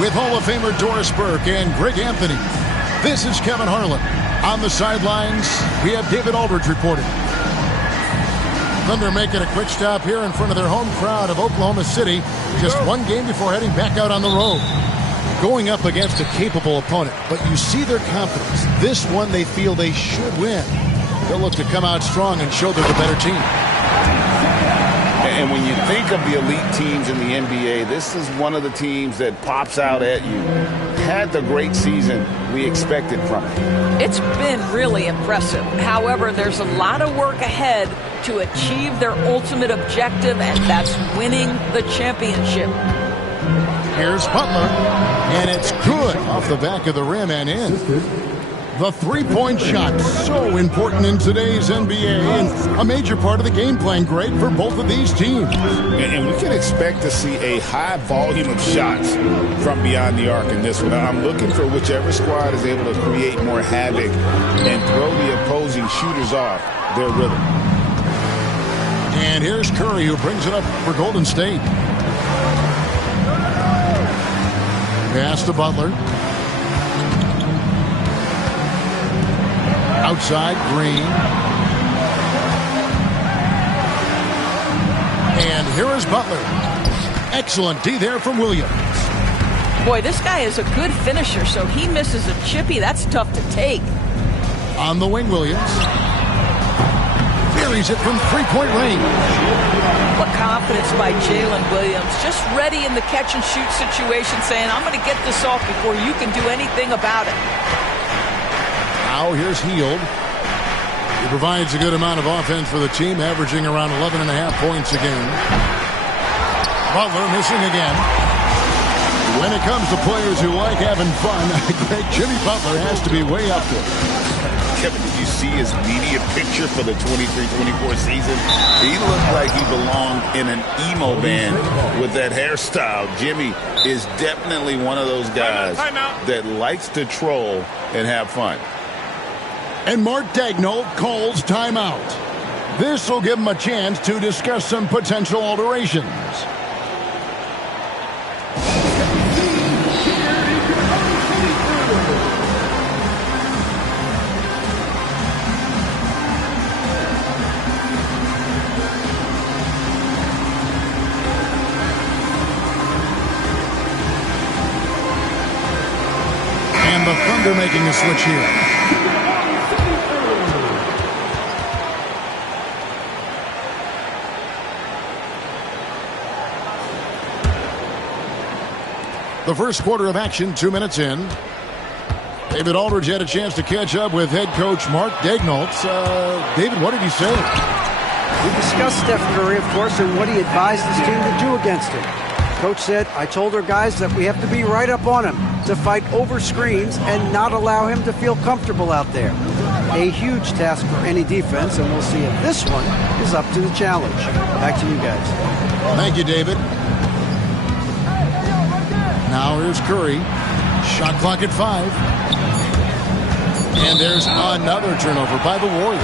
with Hall of Famer Doris Burke and Greg Anthony. This is Kevin Harlan. On the sidelines, we have David Aldridge reporting. Thunder making a quick stop here in front of their home crowd of Oklahoma City, just one game before heading back out on the road. Going up against a capable opponent, but you see their confidence. This one they feel they should win. They'll look to come out strong and show they're the better team. And when you think of the elite teams in the NBA, this is one of the teams that pops out at you. Had the great season we expected from it. It's been really impressive. However, there's a lot of work ahead to achieve their ultimate objective, and that's winning the championship. Here's Butler, and it's good off the back of the rim and in. The three-point shot, so important in today's NBA, and a major part of the game plan, Greg, for both of these teams. And we can expect to see a high volume of shots from beyond the arc in this one. I'm looking for whichever squad is able to create more havoc and throw the opposing shooters off their rhythm. And here's Curry, who brings it up for Golden State. Pass to Butler. Outside, Green. And here is Butler. Excellent D there from Williams. Boy, this guy is a good finisher, so he misses a chippy. That's tough to take. On the wing, Williams. Buries it from three-point range. What confidence by Jalen Williams. Just ready in the catch-and-shoot situation, saying, I'm going to get this off before you can do anything about it. Now here's Hield. He provides a good amount of offense for the team, averaging around 11.5 points a game. Butler missing again. When it comes to players who like having fun, Greg, Jimmy Butler has to be way up there. Kevin, did you see his media picture for the 23-24 season? He looked like he belonged in an emo band with that hairstyle. Jimmy is definitely one of those guys that likes to troll and have fun. And Mark Daigneault calls timeout. This will give him a chance to discuss some potential alterations. And the Thunder making a switch here. The first quarter of action, 2 minutes in. David Aldridge had a chance to catch up with head coach Mark Daigneault. David, what did he say? We discussed Steph Curry, of course, and what he advised his team to do against him. Coach said, I told our guys that we have to be right up on him, to fight over screens and not allow him to feel comfortable out there. A huge task for any defense, and we'll see if this one is up to the challenge. Back to you guys. Thank you, David. Now here's Curry. Shot clock at 5. And there's another turnover by the Warriors.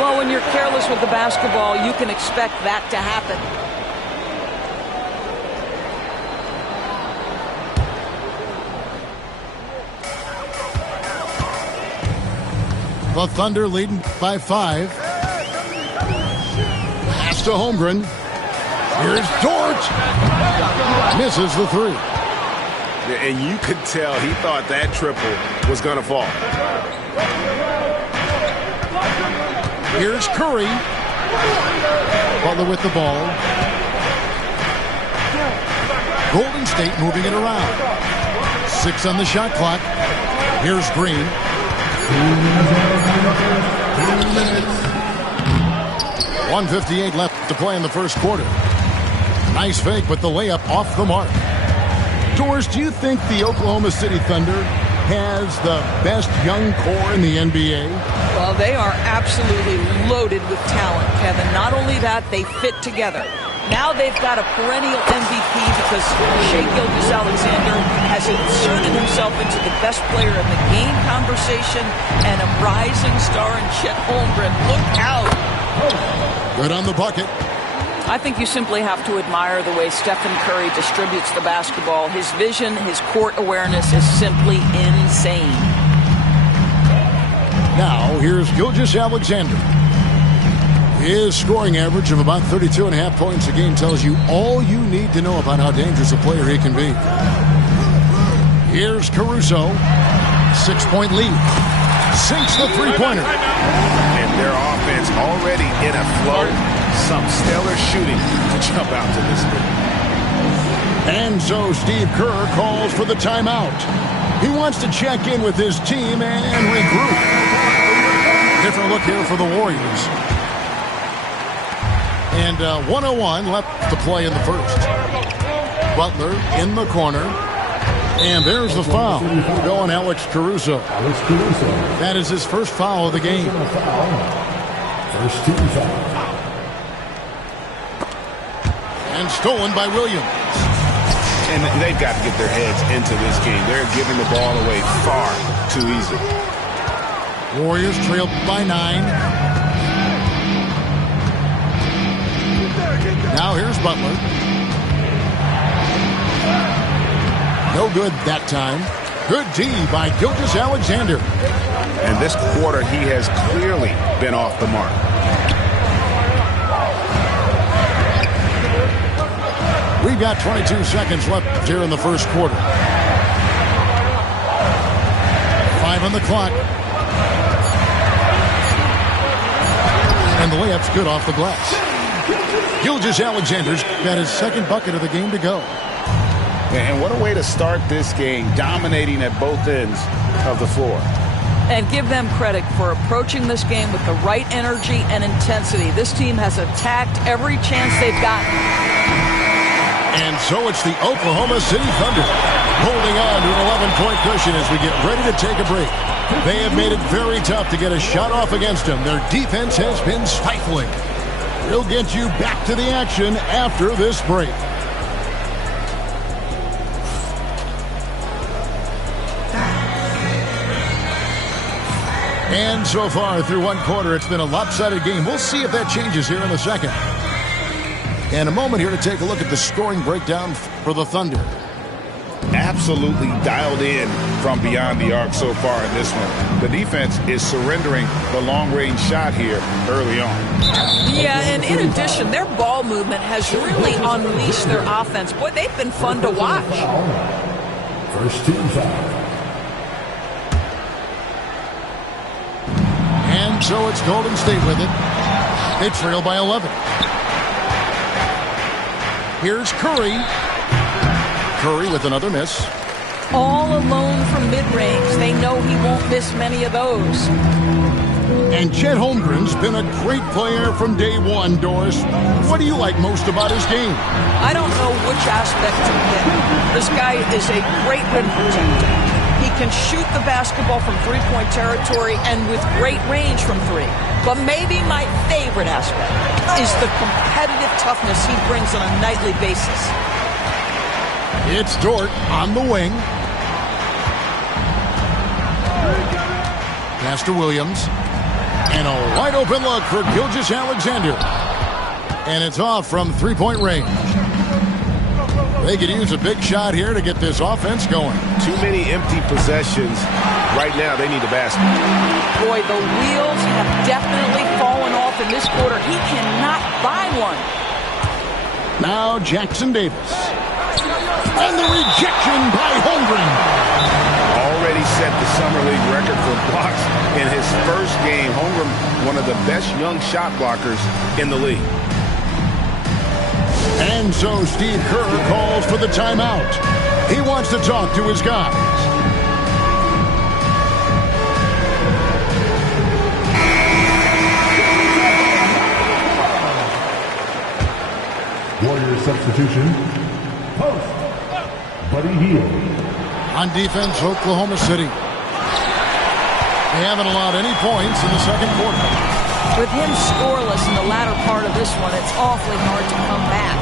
Well, when you're careless with the basketball, you can expect that to happen. The Thunder leading by 5. Pass to Holmgren. Here's Dort. Misses the 3. And you could tell he thought that triple was going to fall. Here's Curry. Butler with the ball. Golden State moving it around. 6 on the shot clock. Here's Green. 1:58 left to play in the first quarter. Nice fake, but the layup off the mark. Doris, do you think the Oklahoma City Thunder has the best young core in the NBA? Well, they are absolutely loaded with talent, Kevin. Not only that, they fit together. Now they've got a perennial MVP because Shai Gilgeous-Alexander has inserted himself into the best player in the game conversation, and a rising star in Chet Holmgren. Look out. Good on the bucket. I think you simply have to admire the way Stephen Curry distributes the basketball. His vision, his court awareness is simply insane. Now, here's Gilgeous-Alexander. His scoring average of about 32.5 points a game tells you all you need to know about how dangerous a player he can be. Here's Caruso. 6-point lead. Sinks the three-pointer. And their offense already in a flow. Some stellar shooting to jump out to this lead. And so Steve Kerr calls for the timeout. He wants to check in with his team and regroup. Different look here for the Warriors. And 101 left to play in the first. Butler in the corner. And there's the foul. Going Alex Caruso. That is his first foul of the game. First team foul. And stolen by Williams. And they've got to get their heads into this game. They're giving the ball away far too easy. Warriors trailed by 9. Now here's Butler. No good that time. Good D by Gilgeous-Alexander. And this quarter, he has clearly been off the mark. We've got 22 seconds left here in the first quarter. 5 on the clock. And the layup's good off the glass. Gilgeous-Alexander's got his second bucket of the game to go. And what a way to start this game, dominating at both ends of the floor. And give them credit for approaching this game with the right energy and intensity. This team has attacked every chance they've gotten. And so it's the Oklahoma City Thunder holding on to an 11-point cushion as we get ready to take a break. They have made it very tough to get a shot off against them. Their defense has been stifling. We'll get you back to the action after this break. And so far through one quarter, it's been a lopsided game. We'll see if that changes here in the second. And a moment here to take a look at the scoring breakdown for the Thunder. Absolutely dialed in from beyond the arc so far in this one. The defense is surrendering the long-range shot here early on. Yeah, and in addition, their ball movement has really unleashed their offense. Boy, they've been fun to watch. First team foul. And so it's Golden State with it. They trail by 11. Here's Curry. Curry with another miss. All alone from mid-range. They know he won't miss many of those. And Chet Holmgren's been a great player from day one, Doris. What do you like most about his game? I don't know which aspect to pick. This guy is a great rim protector. He can shoot the basketball from three-point territory and with great range from three. But maybe my favorite aspect is the competitive toughness he brings on a nightly basis. It's Dort on the wing. Pass to Williams. And a wide open look for Gilgeous-Alexander. And it's off from three-point range. They could use a big shot here to get this offense going. Too many empty possessions. Right now, they need a basket. Boy, the wheels have definitely fallen off in this quarter. He cannot buy one. Now Jackson Davis. And the rejection by Holmgren. Already set the Summer League record for blocks in his first game. Holmgren, one of the best young shot blockers in the league. And so Steve Kerr calls for the timeout. He wants to talk to his guys. Warrior substitution. Post. Buddy Hield. On defense, Oklahoma City. They haven't allowed any points in the second quarter. With him scoreless in the latter part of this one, it's awfully hard to come back.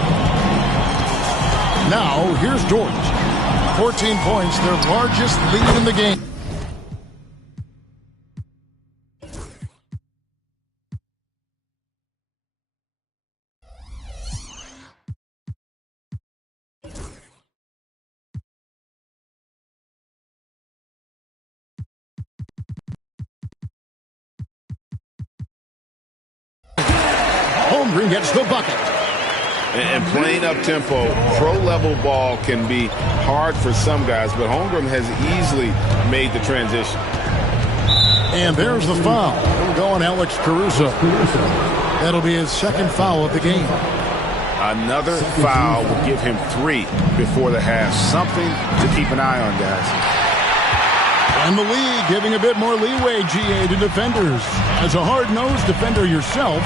Now, here's Dort. 14 points, their largest lead in the game. Holmgren gets the bucket. And playing up-tempo, pro-level ball can be hard for some guys, but Holmgren has easily made the transition. And there's the foul. It'll go on Alex Caruso. That'll be his second foul of the game. Another foul will give him 3 before the half. Something to keep an eye on, guys. And the league giving a bit more leeway, GA, to defenders. As a hard-nosed defender yourself,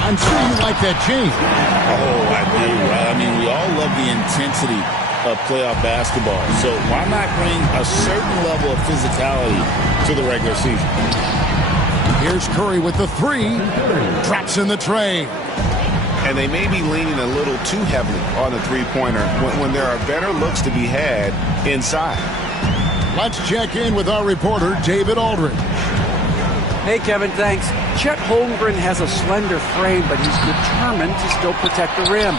I'm sure you like that change. Oh, I do. I mean, we all love the intensity of playoff basketball. So why not bring a certain level of physicality to the regular season? Here's Curry with the 3. Drops in the tray. And they may be leaning a little too heavily on the three-pointer when there are better looks to be had inside. Let's check in with our reporter, David Aldridge. Hey, Kevin, thanks. Chet Holmgren has a slender frame, but he's determined to still protect the rim.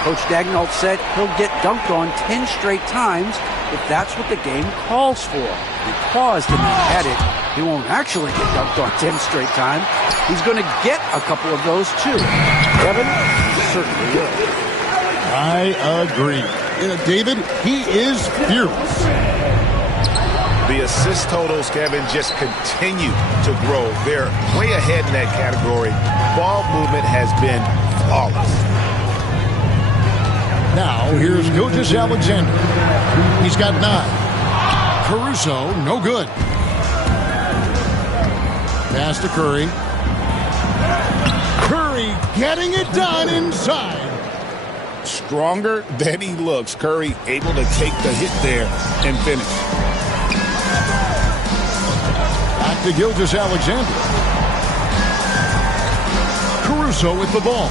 Coach Daigneault said he'll get dunked on 10 straight times if that's what the game calls for. He paused and then added, he won't actually get dunked on 10 straight times. He's going to get a couple of those, too. Kevin, he certainly will. I agree. David, he is fearless. The assist totals, Kevin, just continue to grow. They're way ahead in that category. Ball movement has been flawless. Now, here's Gilgeous-Alexander. He's got 9. Caruso, no good. Pass to Curry. Curry getting it done inside. Stronger than he looks. Curry able to take the hit there and finish. Back to Gilgeous-Alexander. Caruso with the ball.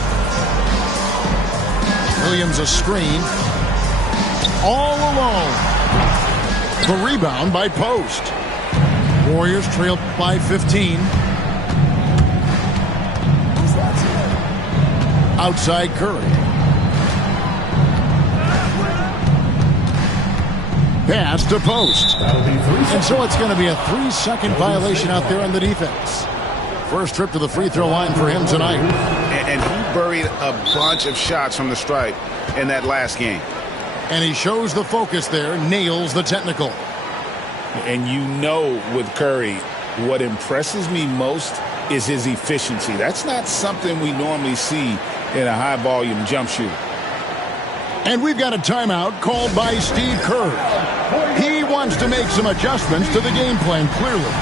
Williams a screen. All alone. The rebound by Post. Warriors trailed by 15. Outside Curry. Pass to Post. And so it's going to be a 3-second violation out there on the defense. First trip to the free throw line for him tonight. And he buried a bunch of shots from the stripe in that last game. And he shows the focus there, nails the technical. And you know with Curry, what impresses me most is his efficiency. That's not something we normally see in a high-volume jump shooter. And we've got a timeout called by Steve Kerr. He wants to make some adjustments to the game plan, clearly.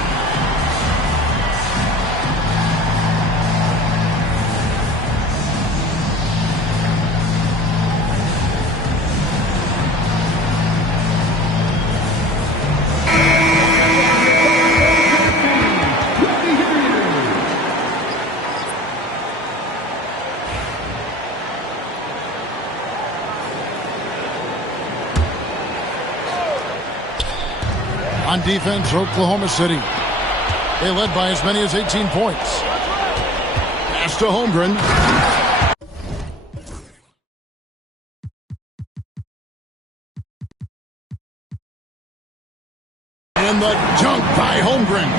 On defense, Oklahoma City. They led by as many as 18 points. Pass to Holmgren. And the dunk by Holmgren.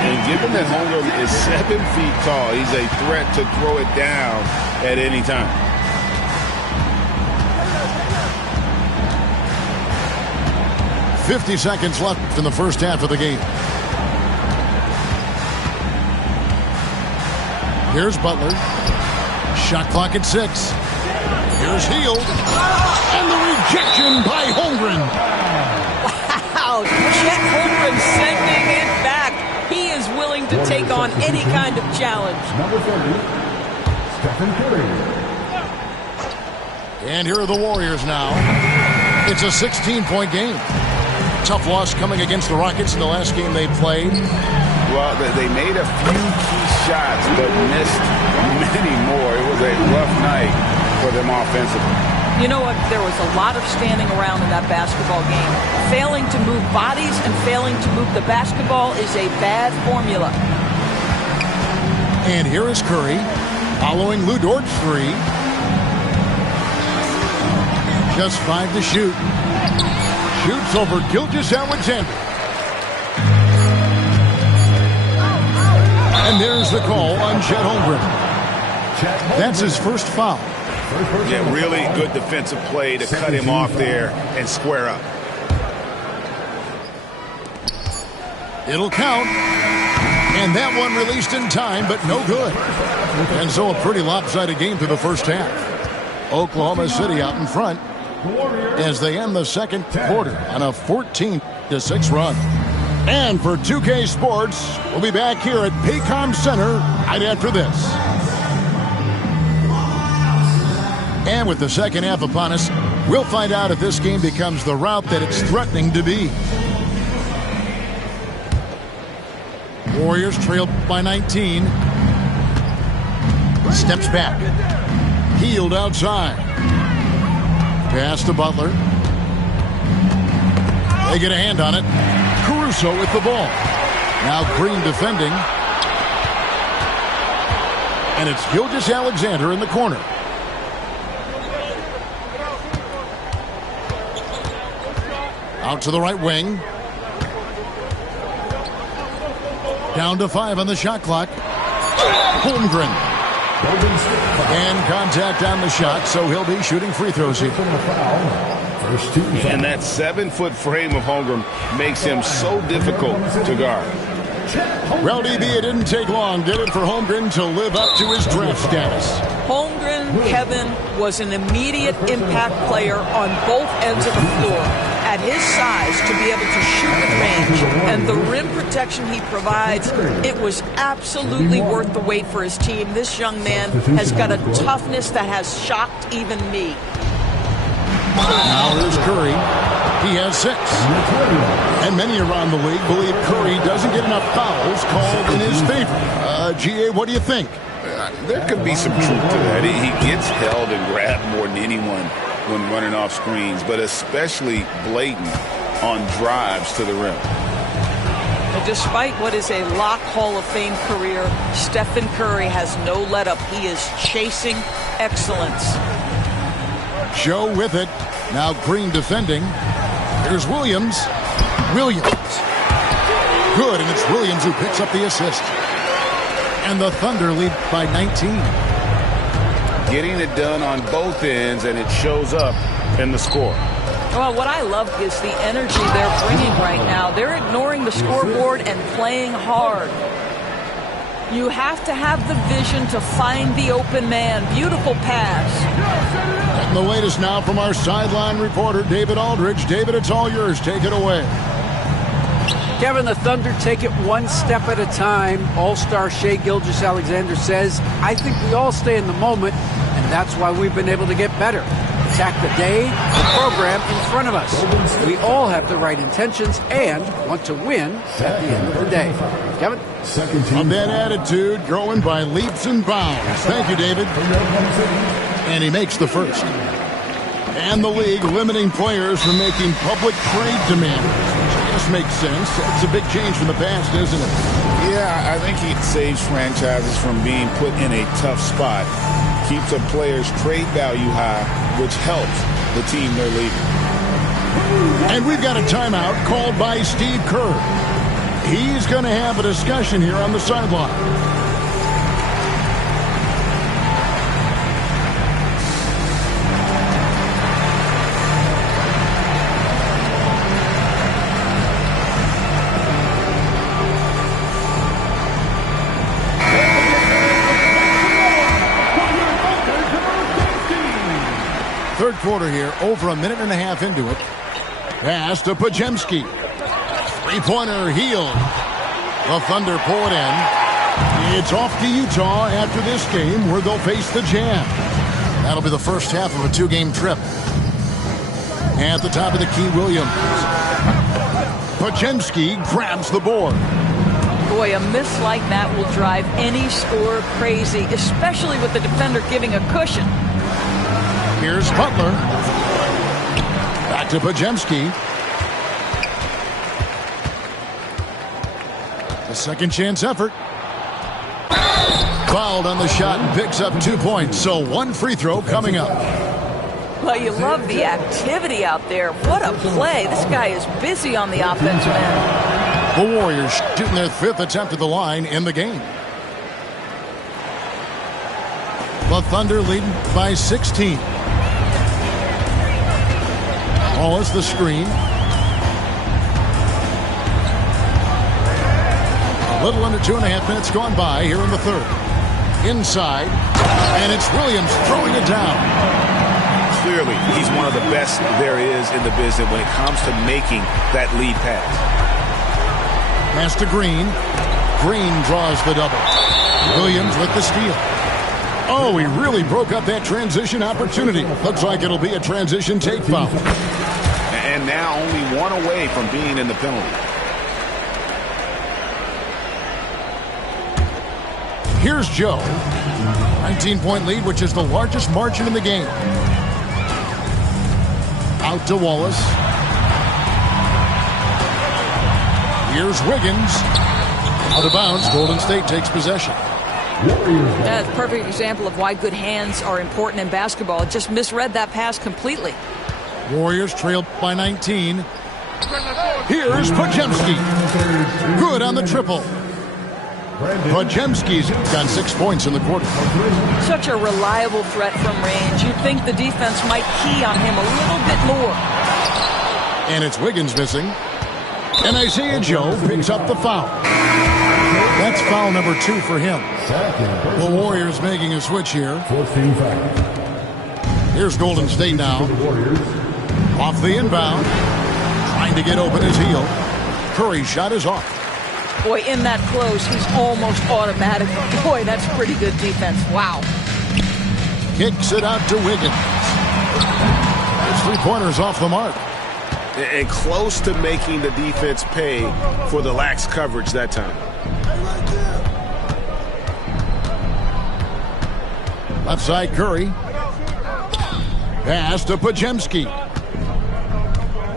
And given that Holmgren is 7 feet tall, he's a threat to throw it down at any time. .50 left in the first half of the game. Here's Butler. Shot clock at 6. Here's Hield. And the rejection by Holmgren. Wow, Chet Holmgren sending it back. He is willing to take on any kind of challenge. Number 30, Stephen Curry. And here are the Warriors now. It's a 16-point game. Tough loss coming against the Rockets in the last game they played. Well, they made a few key shots, but missed many more. It was a rough night for them offensively. You know what? There was a lot of standing around in that basketball game. Failing to move bodies and failing to move the basketball is a bad formula. And here is Curry following Lou Dort's 3. Just 5 to shoot. Shoots over Gilgeous-Alexander. And there's the call on Chet Holmgren. That's his first foul. Yeah, really good defensive play to cut him off there and square up. It'll count. And that one released in time, but no good. And so a pretty lopsided game through the first half. Oklahoma City out in front as they end the second quarter on a 14-6 run. And for 2K Sports, we'll be back here at Paycom Center right after this. And with the second half upon us, we'll find out if this game becomes the route that it's threatening to be. Warriors trail by 19. Steps back. Healed outside. Pass to Butler. They get a hand on it. Caruso with the ball. Now Green defending. And it's Gilgeous-Alexander in the corner. Out to the right wing. Down to 5 on the shot clock. Holmgren. And contact on the shot, so he'll be shooting free throws here. And that 7-foot frame of Holmgren makes him so difficult to guard. Well, DB, it didn't take long, did it, for Holmgren to live up to his draft status? Holmgren, Kevin, was an immediate impact player on both ends of the floor. At his size, to be able to shoot with range and the rim protection he provides, it was absolutely worth the wait for his team. This young man has got a toughness that has shocked even me. Now here's Curry. He has 6. And many around the league believe Curry doesn't get enough fouls called in his favor. GA, what do you think? There could be some truth to that. He gets held and grabbed more than anyone when running off screens, but especially blatant on drives to the rim. And despite what is a lock Hall of Fame career, Stephen Curry has no let-up. He is chasing excellence. Joe with it. Now Green defending. Here's Williams. Williams. Good, and it's Williams who picks up the assist. And the Thunder lead by 19. Getting it done on both ends, and it shows up in the score. Well, what I love is the energy they're bringing right now. They're ignoring the scoreboard and playing hard. You have to have the vision to find the open man. Beautiful pass. And the latest now from our sideline reporter, David Aldridge. David, it's all yours. Take it away. Kevin, the Thunder take it one step at a time. All-star Shai Gilgeous-Alexander says, I think we all stay in the moment, and that's why we've been able to get better. Attack the day, the program in front of us. We all have the right intentions and want to win at the end of the day. Kevin? On that attitude, growing by leaps and bounds. Thank you, David. And he makes the first. And the league limiting players from making public trade demands. This makes sense. It's a big change from the past, isn't it? Yeah, I think he saves franchises from being put in a tough spot. Keeps a player's trade value high, which helps the team they're leaving. And we've got a timeout called by Steve Kerr. He's going to have a discussion here on the sideline. Third quarter here, over a minute and a half into it. Pass to Pajemski. Three-pointer healed. The Thunder pull it in. It's off to Utah after this game where they'll face the Jazz. That'll be the first half of a 2-game trip. At the top of the key, Williams. Pajemski grabs the board. Boy, a miss like that will drive any scorer crazy, especially with the defender giving a cushion. Here's Butler. Back to Pajemski. A second chance effort. Fouled on the shot and picks up 2 points. So one free throw coming up. Well, you love the activity out there. What a play. This guy is busy on the offensive end. The Warriors shooting their 5th attempt at the line in the game. The Thunder leading by 16. Wallace the screen. A little under 2.5 minutes gone by here in the third. Inside, and it's Williams throwing it down. Clearly, he's one of the best there is in the business when it comes to making that lead pass. Pass to Green. Green draws the double. Williams with the steal. Oh, he really broke up that transition opportunity. Looks like it'll be a transition take foul. And now only one away from being in the penalty. Here's Joe. 19-point lead, which is the largest margin in the game. Out to Wallace. Here's Wiggins. Out of bounds. Golden State takes possession. That's a perfect example of why good hands are important in basketball. Just misread that pass completely. Warriors trailed by 19. Here's Podziemski. Good on the triple. Podziemski's got 6 points in the quarter. Such a reliable threat from range. You'd think the defense might key on him a little bit more. And it's Wiggins missing. And Isaiah Joe picks up the foul. That's foul number 2 for him. The Warriors making a switch here. Here's Golden State now. Off the inbound. Trying to get open his heel. Curry's shot is off. Boy, in that close, he's almost automatic. Boy, that's pretty good defense. Wow. Kicks it out to Wiggins. His 3-pointers off the mark. And close to making the defense pay for the lax coverage that time. Left side Curry. Pass to Podziemski.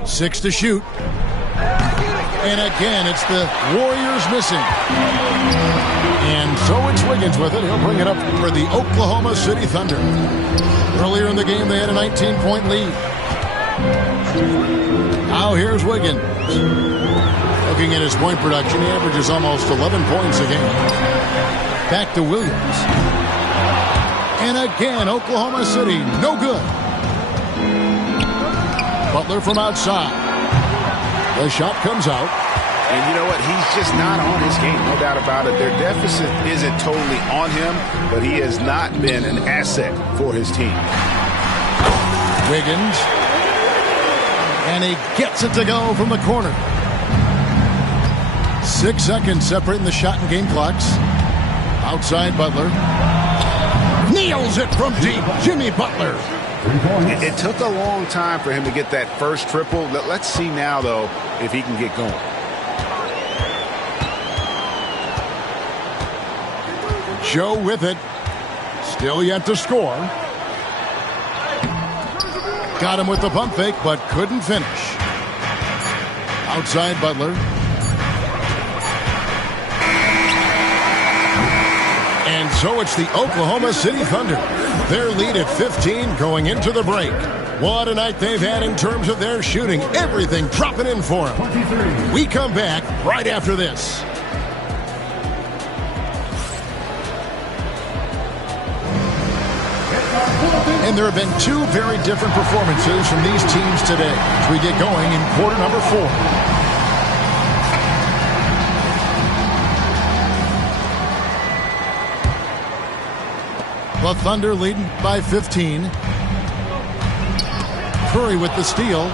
6 to shoot. And again, it's the Warriors missing. And so it's Wiggins with it. He'll bring it up for the Oklahoma City Thunder. Earlier in the game, they had a 19-point lead. Now here's Wiggins. Looking at his point production, he averages almost 11 points a game. Back to Williams. And again, Oklahoma City, no good. Butler from outside. The shot comes out. And you know what? He's just not on his game, no doubt about it. Their deficit isn't totally on him, but he has not been an asset for his team. Wiggins. And he gets it to go from the corner. 6 seconds separating the shot and game clocks. Outside Butler. Nails it from deep. Jimmy Butler. It took a long time for him to get that first triple. Let's see now, though, if he can get going. Joe with it. Still yet to score. Got him with the pump fake, but couldn't finish. Outside Butler. And so it's the Oklahoma City Thunder. Their lead at 15 going into the break. What a night they've had in terms of their shooting. Everything dropping in for them. We come back right after this. And there have been 2 very different performances from these teams today as we get going in quarter number 4. The Thunder leading by 15. Curry with the steal.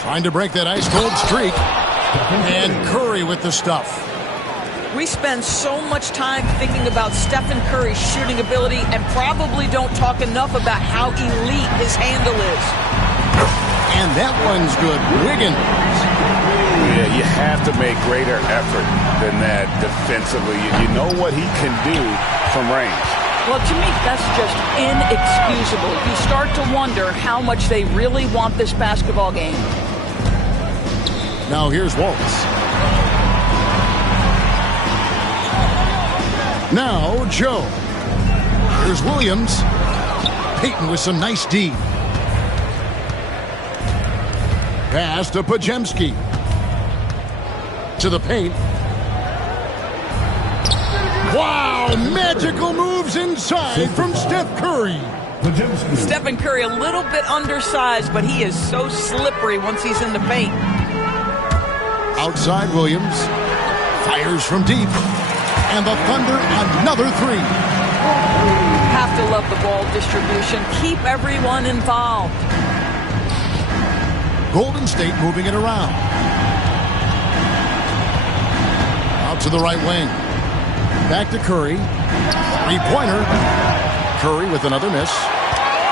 Trying to break that ice-cold streak. And Curry with the stuff. We spend so much time thinking about Stephen Curry's shooting ability and probably don't talk enough about how elite his handle is. And that one's good. Wiggins. Yeah, you have to make greater effort than that defensively. You know what he can do from range. Well, to me, that's just inexcusable. You start to wonder how much they really want this basketball game. Now here's Wallace. Now Joe. Here's Williams. Payton with some nice D. Pass to Podziemski. To the paint. Wow, magical move moves inside from Steph Curry. Stephen Curry, a little bit undersized, but he is so slippery once he's in the paint. Outside Williams. Fires from deep. And the Thunder another three. Have to love the ball distribution. Keep everyone involved. Golden State moving it around. Out to the right wing. Back to Curry. Three-pointer. Curry with another miss.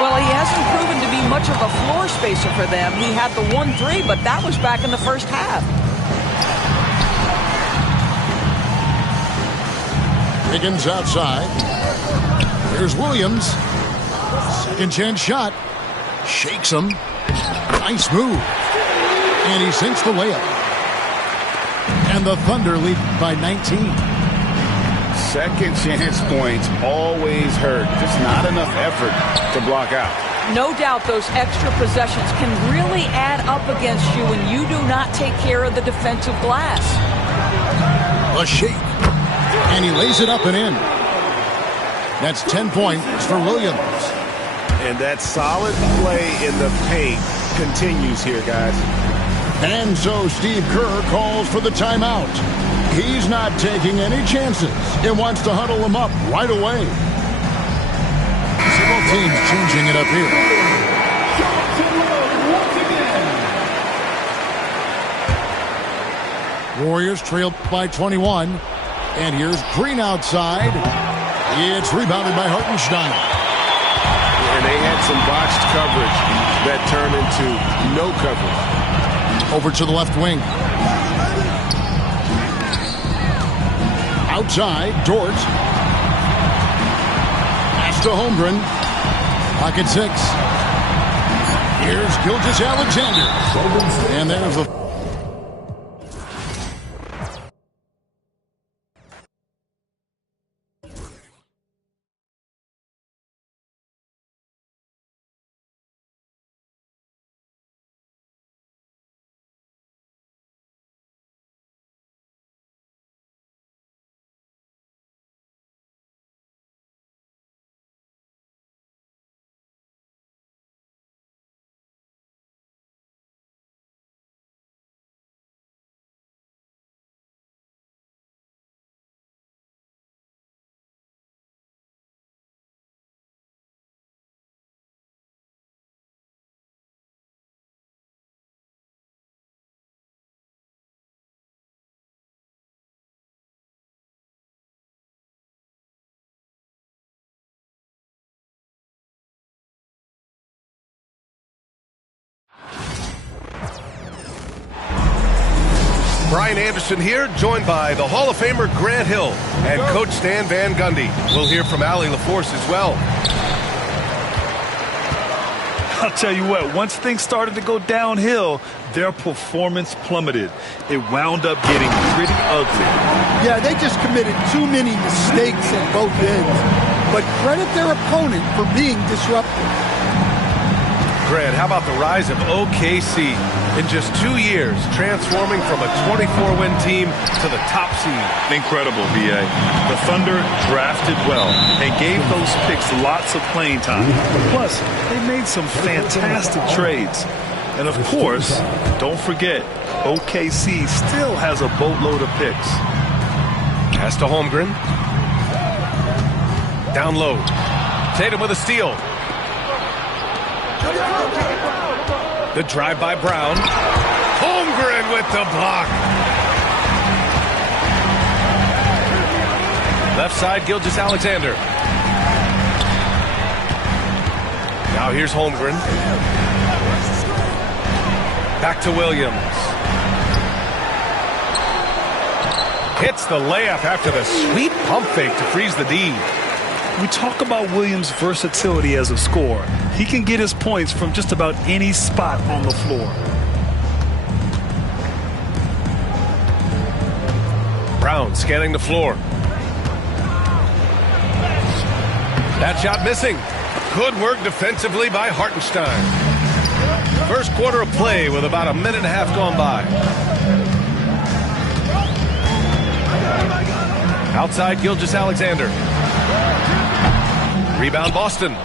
Well, he hasn't proven to be much of a floor spacer for them. He had the 1-3, but that was back in the first half. Higgins outside. Here's Williams. Second chance shot. Shakes him. Nice move. And he sinks the layup. And the Thunder lead by 19. Second chance points always hurt. Just not enough effort to block out. No doubt those extra possessions can really add up against you when you do not take care of the defensive glass. A shake. And he lays it up and in. That's 10 points for Williams. And that solid play in the paint continues here, guys. And so Steve Kerr calls for the timeout. He's not taking any chances and wants to huddle them up right away. So both teams changing it up here. Warriors trail by 21. And here's Green outside. It's rebounded by Hartenstein. And they had some botched coverage that turned into no coverage. Over to the left wing. Outside, Dort. Pass to Holmgren. Pocket 6. Here's Gilgeous-Alexander. And there's the... Brian Anderson here, joined by the Hall of Famer Grant Hill and Coach Stan Van Gundy. We'll hear from Allie LaForce as well. I'll tell you what, once things started to go downhill, their performance plummeted. It wound up getting pretty ugly. Yeah, they just committed too many mistakes at both ends. But credit their opponent for being disruptive. Grant, how about the rise of OKC? In just 2 years, transforming from a 24-win team to the top seed. Incredible, B.A. The Thunder drafted well and gave those picks lots of playing time. Plus, they made some fantastic trades. And of course, don't forget, OKC still has a boatload of picks. Pass to Holmgren. Down low. Tatum with a steal. The drive by Brown. Holmgren with the block. Left side, Gilgeous-Alexander. Now here's Holmgren. Back to Williams. Hits the layup after the sweet pump fake to freeze the D. We talk about Williams' versatility as a scorer. He can get his points from just about any spot on the floor. Brown scanning the floor. That shot missing. Good work defensively by Hartenstein. First quarter of play with about a minute and a half gone by. Outside Gilgeous-Alexander. Rebound Boston.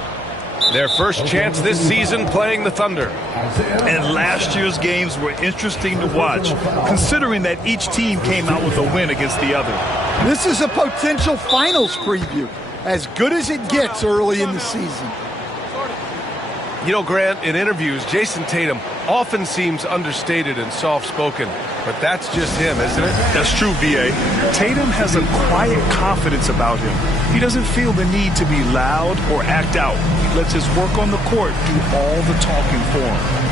Their first chance this season playing the Thunder. And last year's games were interesting to watch, considering that each team came out with a win against the other. This is a potential finals preview, as good as it gets early in the season. You know, Grant, in interviews, Jason Tatum often seems understated and soft-spoken, but that's just him, isn't it? That's true, V.A. Tatum has a quiet confidence about him. He doesn't feel the need to be loud or act out. He lets his work on the court do all the talking for him.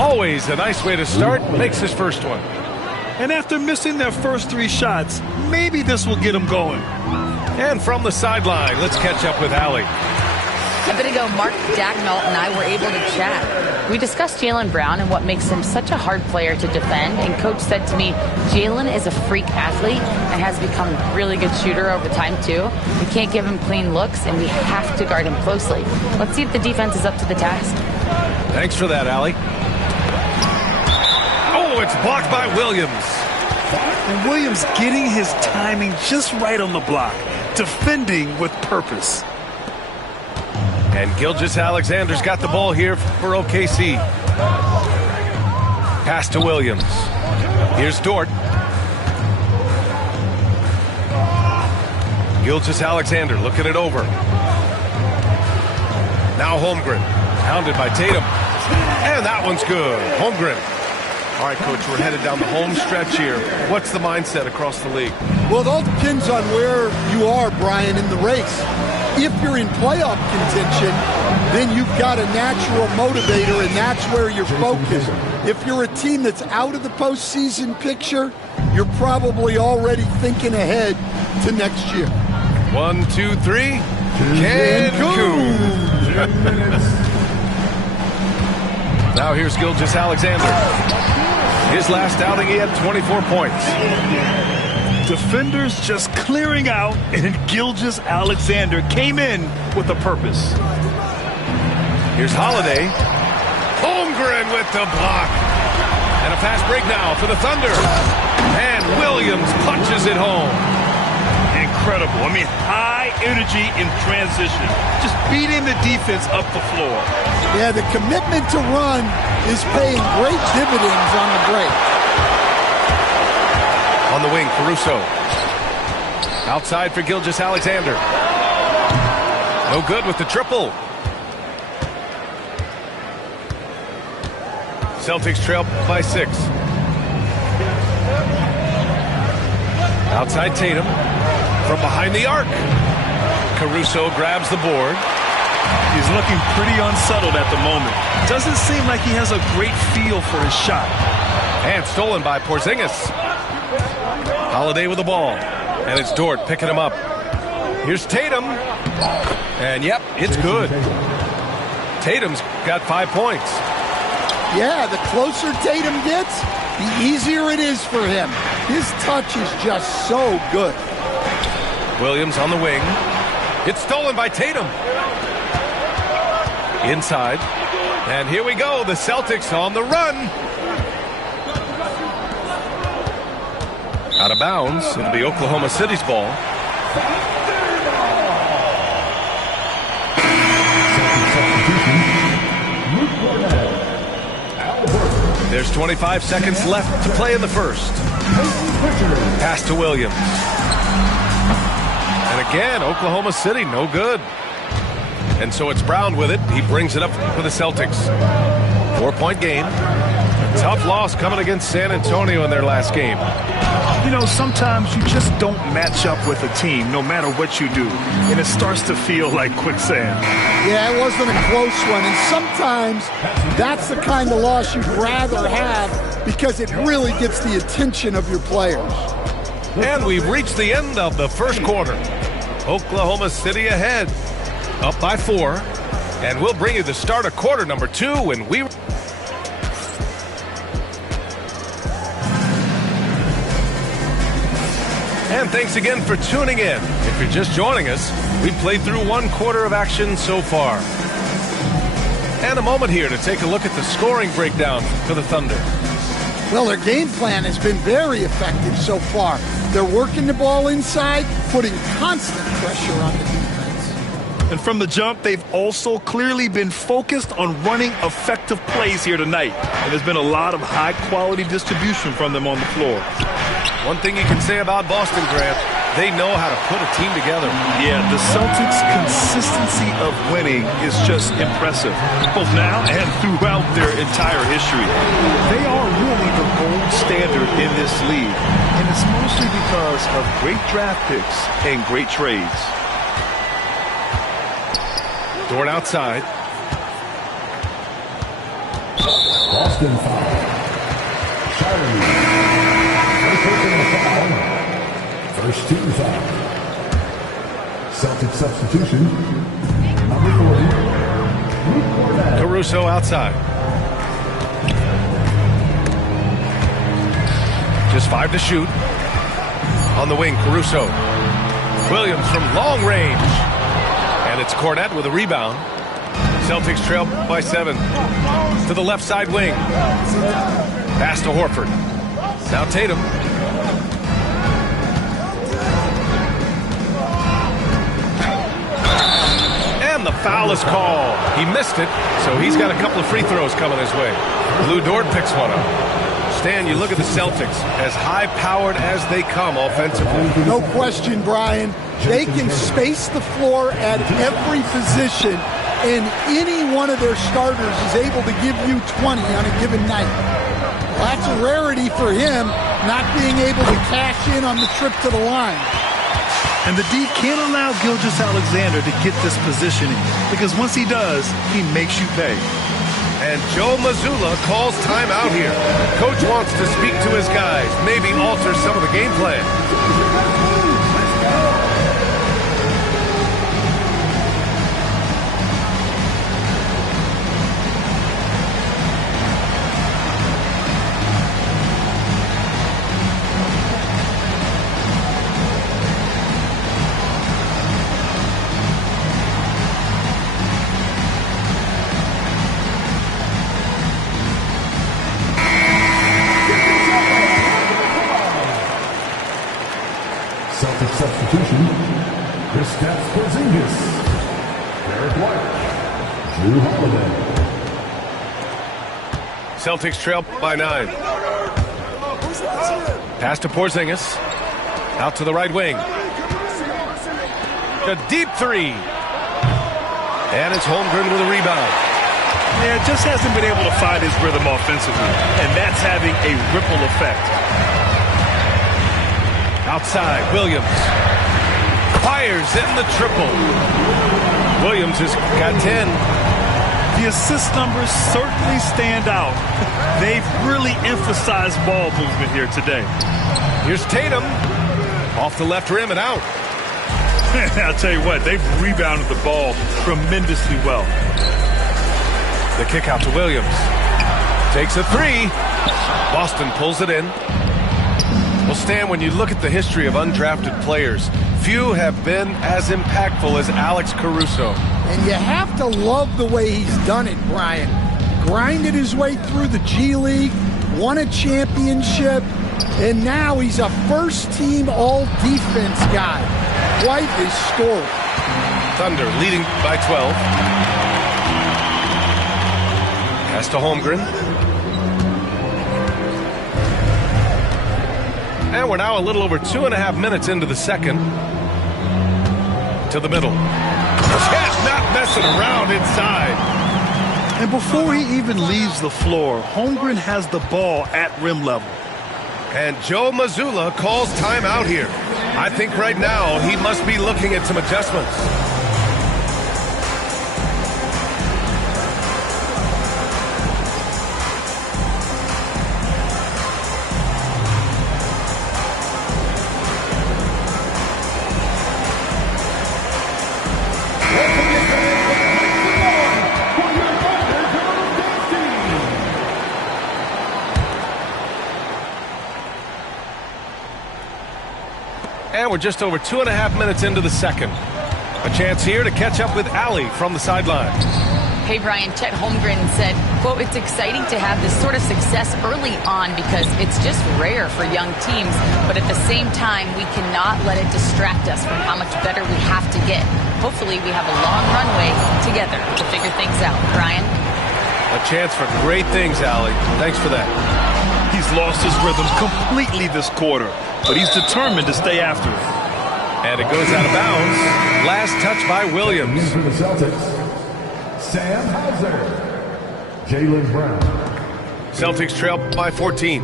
Always a nice way to start. Makes his first one. And after missing their first 3 shots, maybe this will get them going. And from the sideline, let's catch up with Allie. A bit ago, Mark Dagnall and I were able to chat. We discussed Jaylen Brown and what makes him such a hard player to defend. And Coach said to me, Jaylen is a freak athlete and has become a really good shooter over time, too. We can't give him clean looks, and we have to guard him closely. Let's see if the defense is up to the task. Thanks for that, Allie. Oh, it's blocked by Williams. And Williams getting his timing just right on the block, defending with purpose. And Gilgeous-Alexander's got the ball here for OKC. Pass to Williams. Here's Dort. Gilgeous-Alexander looking it over. Now Holmgren, pounded by Tatum. And that one's good. Holmgren. All right, Coach, we're headed down the home stretch here. What's the mindset across the league? Well, it all depends on where you are, Brian, in the race. If you're in playoff contention, then you've got a natural motivator, and that's where you're focused. If you're a team that's out of the postseason picture, you're probably already thinking ahead to next year. 1, 2, 3. Cancun. Now here's Gilgeous-Alexander. His last outing, he had 24 points. Defenders just clearing out, and Gilgeous-Alexander came in with a purpose. Here's Holiday. Holmgren with the block. And a fast break now for the Thunder. And Williams punches it home. Incredible. I mean, high energy in transition. Just beating the defense up the floor. Yeah, the commitment to run is paying great dividends on the break. On the wing, Caruso. Outside for Gilgeous-Alexander. No good with the triple. Celtics trail by 6. Outside Tatum. From behind the arc. Caruso grabs the board. He's looking pretty unsettled at the moment. Doesn't seem like he has a great feel for his shot. And stolen by Porzingis. Holiday with the ball. And it's Dort picking him up. Here's Tatum. And yep, it's good. Tatum's got 5 points. Yeah, the closer Tatum gets, the easier it is for him. His touch is just so good. Williams on the wing. It's stolen by Tatum. Inside. And here we go. The Celtics on the run. Out of bounds. It'll be Oklahoma City's ball. There's 25 seconds left to play in the first. Pass to Williams. And again, Oklahoma City, no good. And so it's Brown with it. He brings it up for the Celtics. 4-point game. A tough loss coming against San Antonio in their last game. You know, sometimes you just don't match up with a team no matter what you do, and it starts to feel like quicksand. Yeah, it wasn't a close one, and sometimes that's the kind of loss you'd rather have because it really gets the attention of your players. And we've reached the end of the first quarter. Oklahoma City ahead, up by 4. And we'll bring you the start of quarter number 2 when we... And thanks again for tuning in. If you're just joining us, we've played through 1 quarter of action so far. And a moment here to take a look at the scoring breakdown for the Thunder. Well, their game plan has been very effective so far. They're working the ball inside, putting constant pressure on the defense. And from the jump, they've also clearly been focused on running effective plays here tonight. And there's been a lot of high-quality distribution from them on the floor. One thing you can say about Boston, Grant, they know how to put a team together. Yeah, the Celtics' consistency of winning is just impressive, both now and throughout their entire history. They are really the gold standard in this league, and it's mostly because of great draft picks and great trades. Dort outside. Boston foul. First team foul. Celtic substitution. Number 40. Caruso outside. Just 5 to shoot. On the wing, Caruso. Williams from long range. And it's Cornette with a rebound. Celtics trail by 7. To the left side wing. Pass to Horford. Now Tatum. And the foul is called. He missed it, so he's got a couple of free throws coming his way. Lou Dort picks one up. Stan, you look at the Celtics, as high-powered as they come offensively. No question, Brian. They can space the floor at every position, and any one of their starters is able to give you 20 on a given night. Well, that's a rarity for him, not being able to cash in on the trip to the line. And the D can't allow Gilgeous-Alexander to get this positioning, because once he does, he makes you pay. And Joe Mazzulla calls timeout here. Coach wants to speak to his guys, maybe alter some of the game plan. Substitution. Kristaps Porzingis. Derek White. Drew Holiday. Celtics trail by 9. Pass to Porzingis. Out to the right wing. A deep 3. And it's Holmgren with a rebound. Yeah, just hasn't been able to find his rhythm offensively, and that's having a ripple effect. Outside, Williams fires in the triple. Williams has got 10. The assist numbers certainly stand out. They've really emphasized ball movement here today. Here's Tatum. Off the left rim and out. I'll tell you what, they've rebounded the ball tremendously well. The kick out to Williams. Takes a 3. Boston pulls it in. Well, Stan, when you look at the history of undrafted players, few have been as impactful as Alex Caruso. And you have to love the way he's done it, Brian. Grinded his way through the G League, won a championship, and now he's a first-team all-defense guy. Quite a story. Thunder leading by 12. Pass to Holmgren. And we're now a little over 2.5 minutes into the second. To the middle. Chet not messing around inside. And before he even leaves the floor, Holmgren has the ball at rim level. And Joe Mazzulla calls timeout here. I think right now he must be looking at some adjustments. And we're just over 2.5 minutes into the second. A chance here to catch up with Allie from the sideline. Hey, Brian, Chet Holmgren said, quote, "It's exciting to have this sort of success early on because it's just rare for young teams. But at the same time, we cannot let it distract us from how much better we have to get. Hopefully, we have a long runway together to figure things out." Brian? A chance for great things, Allie. Thanks for that. He's lost his rhythm completely this quarter, but he's determined to stay after it. And it goes out of bounds. Last touch by Williams. For the Celtics, Sam Hauser, Jaylen Brown. Celtics trail by 14.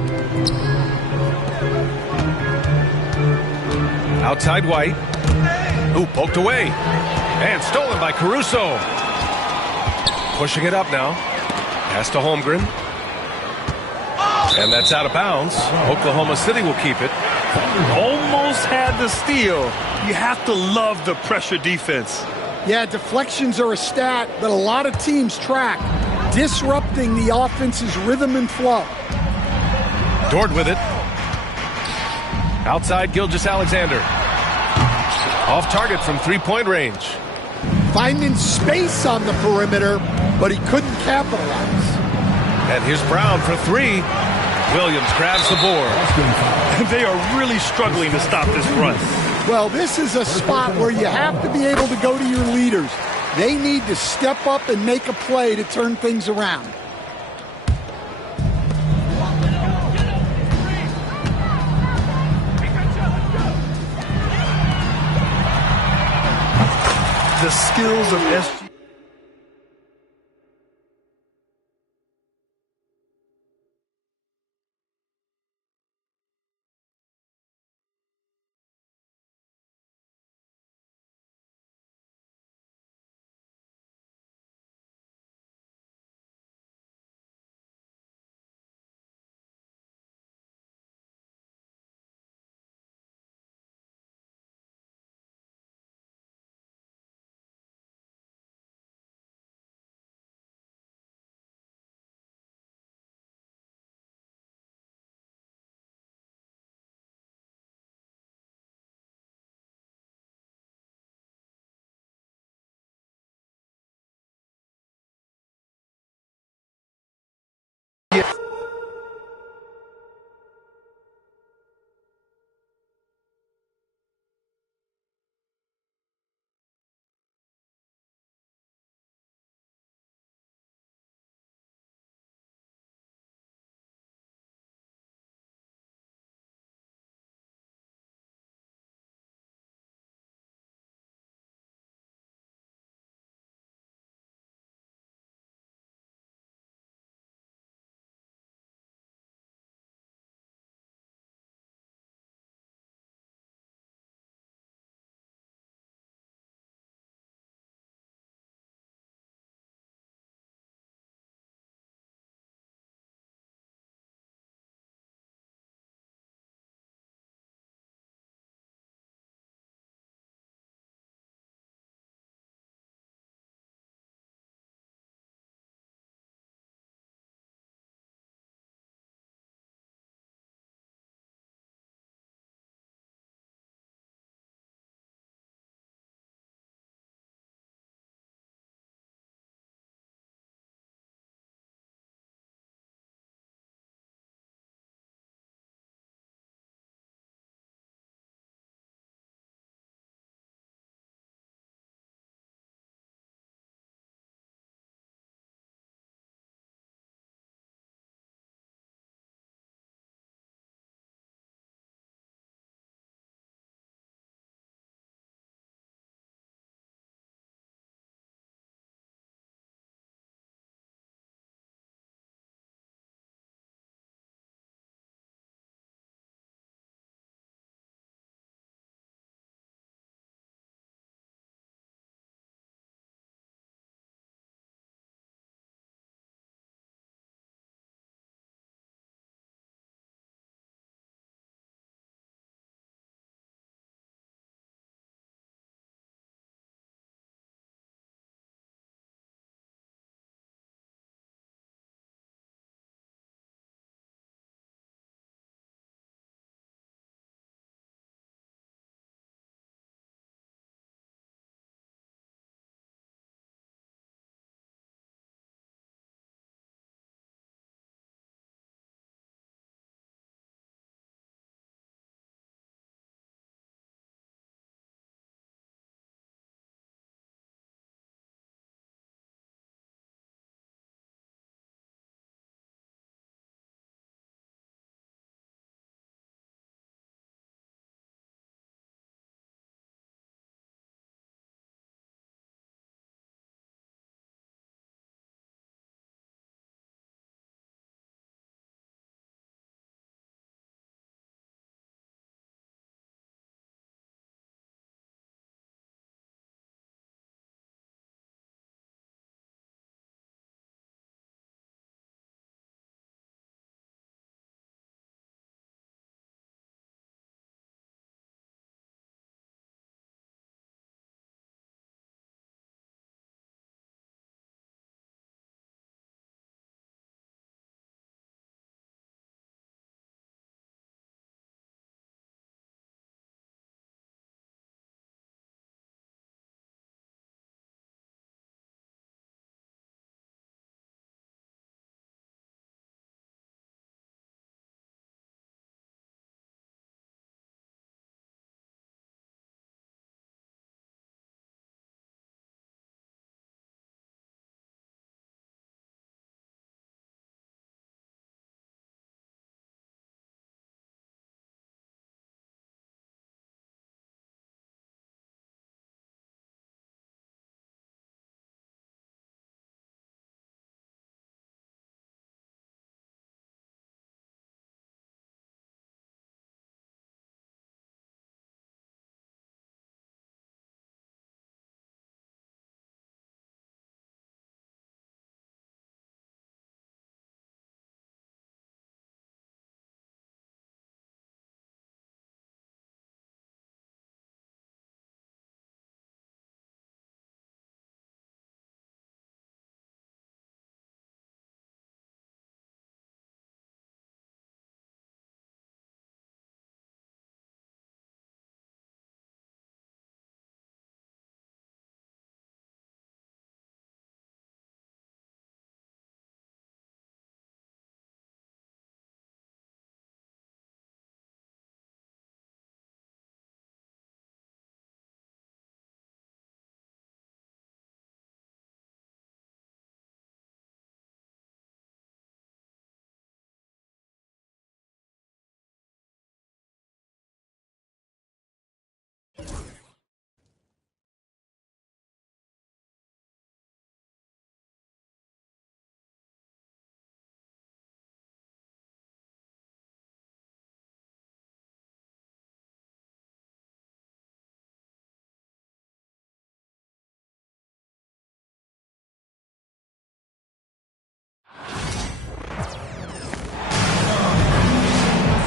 Outside White. Ooh, poked away. And stolen by Caruso. Pushing it up now. Pass to Holmgren. And that's out of bounds. Oklahoma City will keep it. Almost had the steal. You have to love the pressure defense. Yeah, deflections are a stat that a lot of teams track, disrupting the offense's rhythm and flow. Dort with it. Outside Gilgeous-Alexander. Off target from three-point range. Finding space on the perimeter, but he couldn't capitalize. And here's Brown for three. Williams grabs the board. They are really struggling to stop this run. Well, this is a spot where you have to be able to go to your leaders. They need to step up and make a play to turn things around. The skills of SG.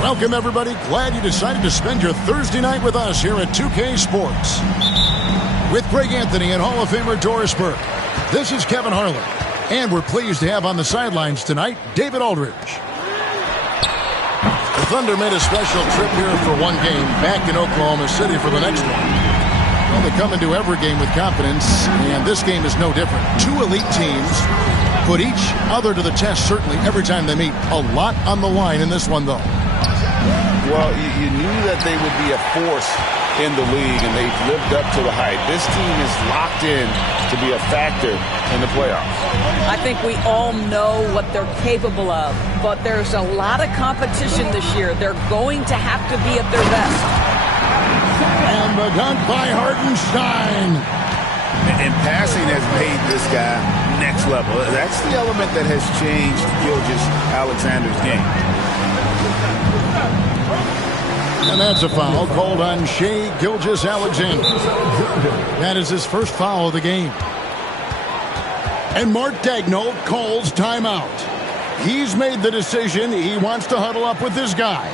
Welcome, everybody. Glad you decided to spend your Thursday night with us here at 2K Sports. With Greg Anthony and Hall of Famer Doris Burke, this is Kevin Harlan. And we're pleased to have on the sidelines tonight, David Aldridge. The Thunder made a special trip here for one game, back in Oklahoma City for the next one. Well, they come into every game with confidence, and this game is no different. Two elite teams put each other to the test, certainly, every time they meet. A lot on the line in this one, though. Well, you knew that they would be a force in the league, and they've lived up to the hype. This team is locked in to be a factor in the playoffs. I think we all know what they're capable of, but there's a lot of competition this year. They're going to have to be at their best. And the dunk by Hartenstein. And passing has made this guy next level. That's the element that has changed Gilgeous-Alexander's game. And that's a foul called on Shai Gilgeous-Alexander. That is his first foul of the game. And Mark Daigneault calls timeout. He's made the decision. He wants to huddle up with his guys.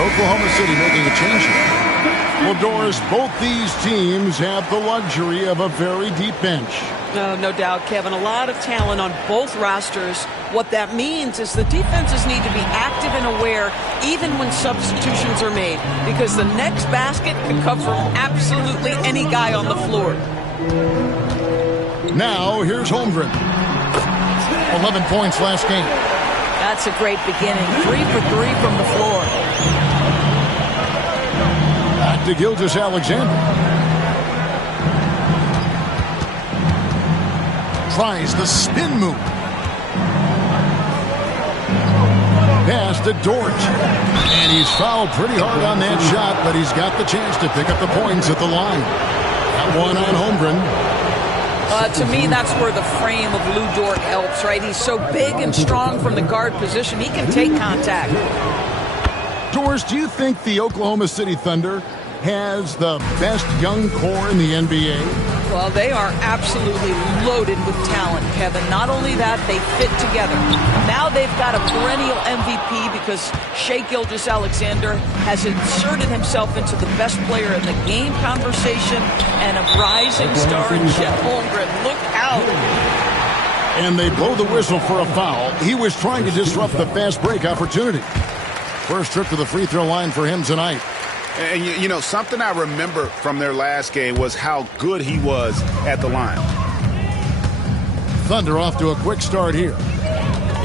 Oklahoma City making a change here. Well, Doris, both these teams have the luxury of a very deep bench. No doubt, Kevin. A lot of talent on both rosters. What that means is the defenses need to be active and aware even when substitutions are made, because the next basket can come from absolutely any guy on the floor. Now, here's Holmgren. 11 points last game. That's a great beginning. 3 for 3 from the floor. Back to Gilgeous-Alexander. Tries the spin move. Pass to Dort. And he's fouled pretty hard on that shot, but he's got the chance to pick up the points at the line. That one on Holmgren. To me, that's where the frame of Lou Dort helps, right? He's so big and strong from the guard position. He can take contact. Doris, do you think the Oklahoma City Thunder has the best young core in the NBA? Well, they are absolutely loaded with talent, Kevin. Not only that, they fit together. Now they've got a perennial MVP because Shai Gilgeous-Alexander has inserted himself into the best player in the game conversation, and a rising star in Chet Holmgren. Look out. And they blow the whistle for a foul. He was trying to disrupt the fast break opportunity. First trip to the free throw line for him tonight. And, you know, something I remember from their last game was how good he was at the line. Thunder off to a quick start here.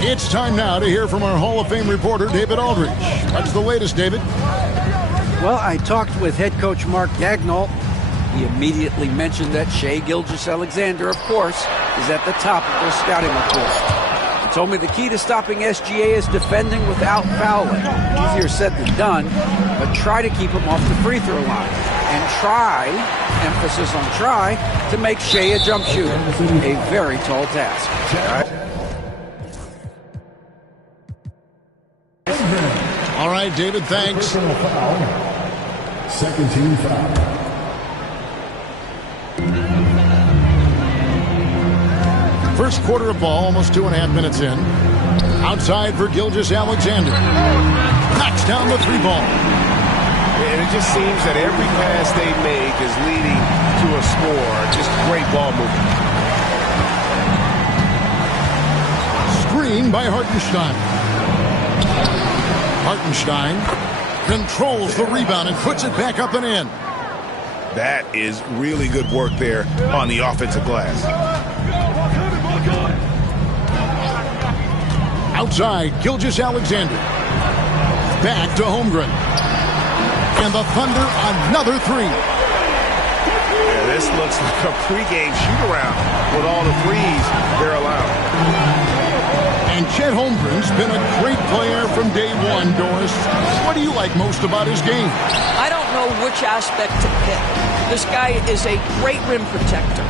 It's time now to hear from our Hall of Fame reporter, David Aldridge. What's the latest, David? Well, I talked with head coach Mark Daigneault. He immediately mentioned that Shai Gilgeous-Alexander, of course, is at the top of their scouting report. He told me the key to stopping SGA is defending without fouling. Easier said than done, but try to keep him off the free throw line. And try, emphasis on try, to make Shai a jump shooter. A very tall task. All right, David, thanks. Second team foul. First quarter of ball, almost 2.5 minutes in. Outside for Gilgeous-Alexander. Knocks down the three ball. And it just seems that every pass they make is leading to a score. Just great ball movement. Screen by Hartenstein. Hartenstein controls the rebound and puts it back up and in. That is really good work there on the offensive glass. Outside, Gilgeous-Alexander. Back to Holmgren. And the Thunder, another three. Yeah, this looks like a pregame shoot-around with all the threes they're allowing. And Chet Holmgren's been a great player from day one, Doris. What do you like most about his game? I don't know which which aspect to pick. This guy is a great rim protector.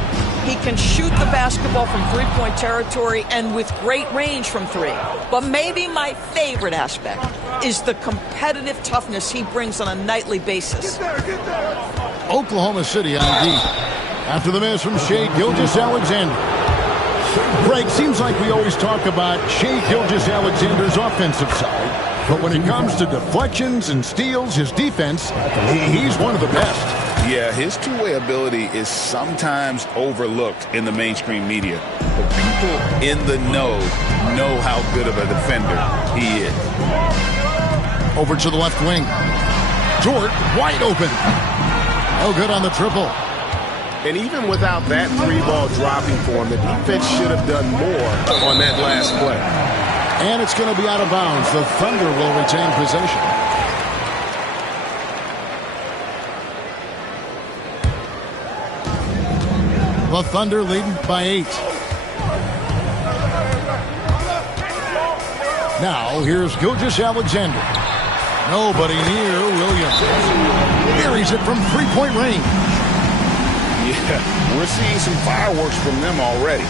He can shoot the basketball from three-point territory and with great range from three. But maybe my favorite aspect is the competitive toughness he brings on a nightly basis. Oklahoma City on D. After the miss from Shai Gilgeous-Alexander. Greg, seems like we always talk about Shai Gilgeous-Alexander's offensive side. But when it comes to deflections and steals, his defense, he's one of the best. Yeah, his two-way ability is sometimes overlooked in the mainstream media. But people in the know how good of a defender he is. Over to the left wing. Dort wide open. No good on the triple. And even without that three-ball dropping for him, the defense should have done more on that last play. And it's going to be out of bounds. The Thunder will retain possession. The Thunder leading by 8. Now, here's Gilgeous-Alexander. Nobody near Williams. Buries it from three-point range. Yeah, we're seeing some fireworks from them already.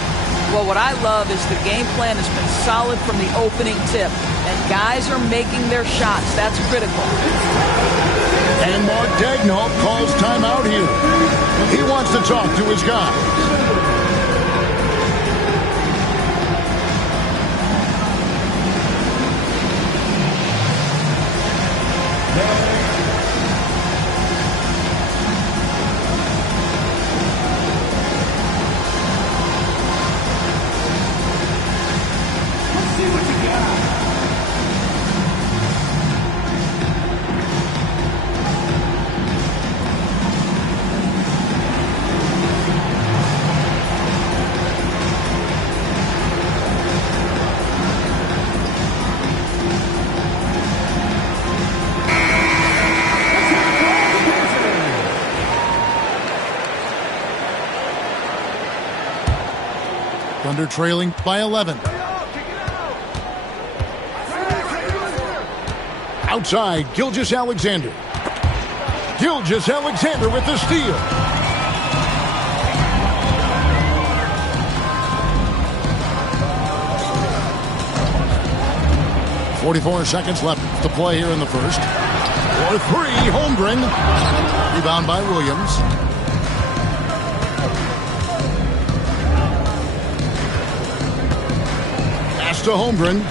Well, what I love is the game plan has been solid from the opening tip. And guys are making their shots. That's critical. And Mark Daigneault calls timeout here. He wants to talk to his guys. Thunder trailing by 11. Outside, Gilgeous-Alexander. Gilgeous-Alexander with the steal. .44 seconds left to play here in the first. For three, Holmgren. Rebound by Williams. To Holmgren.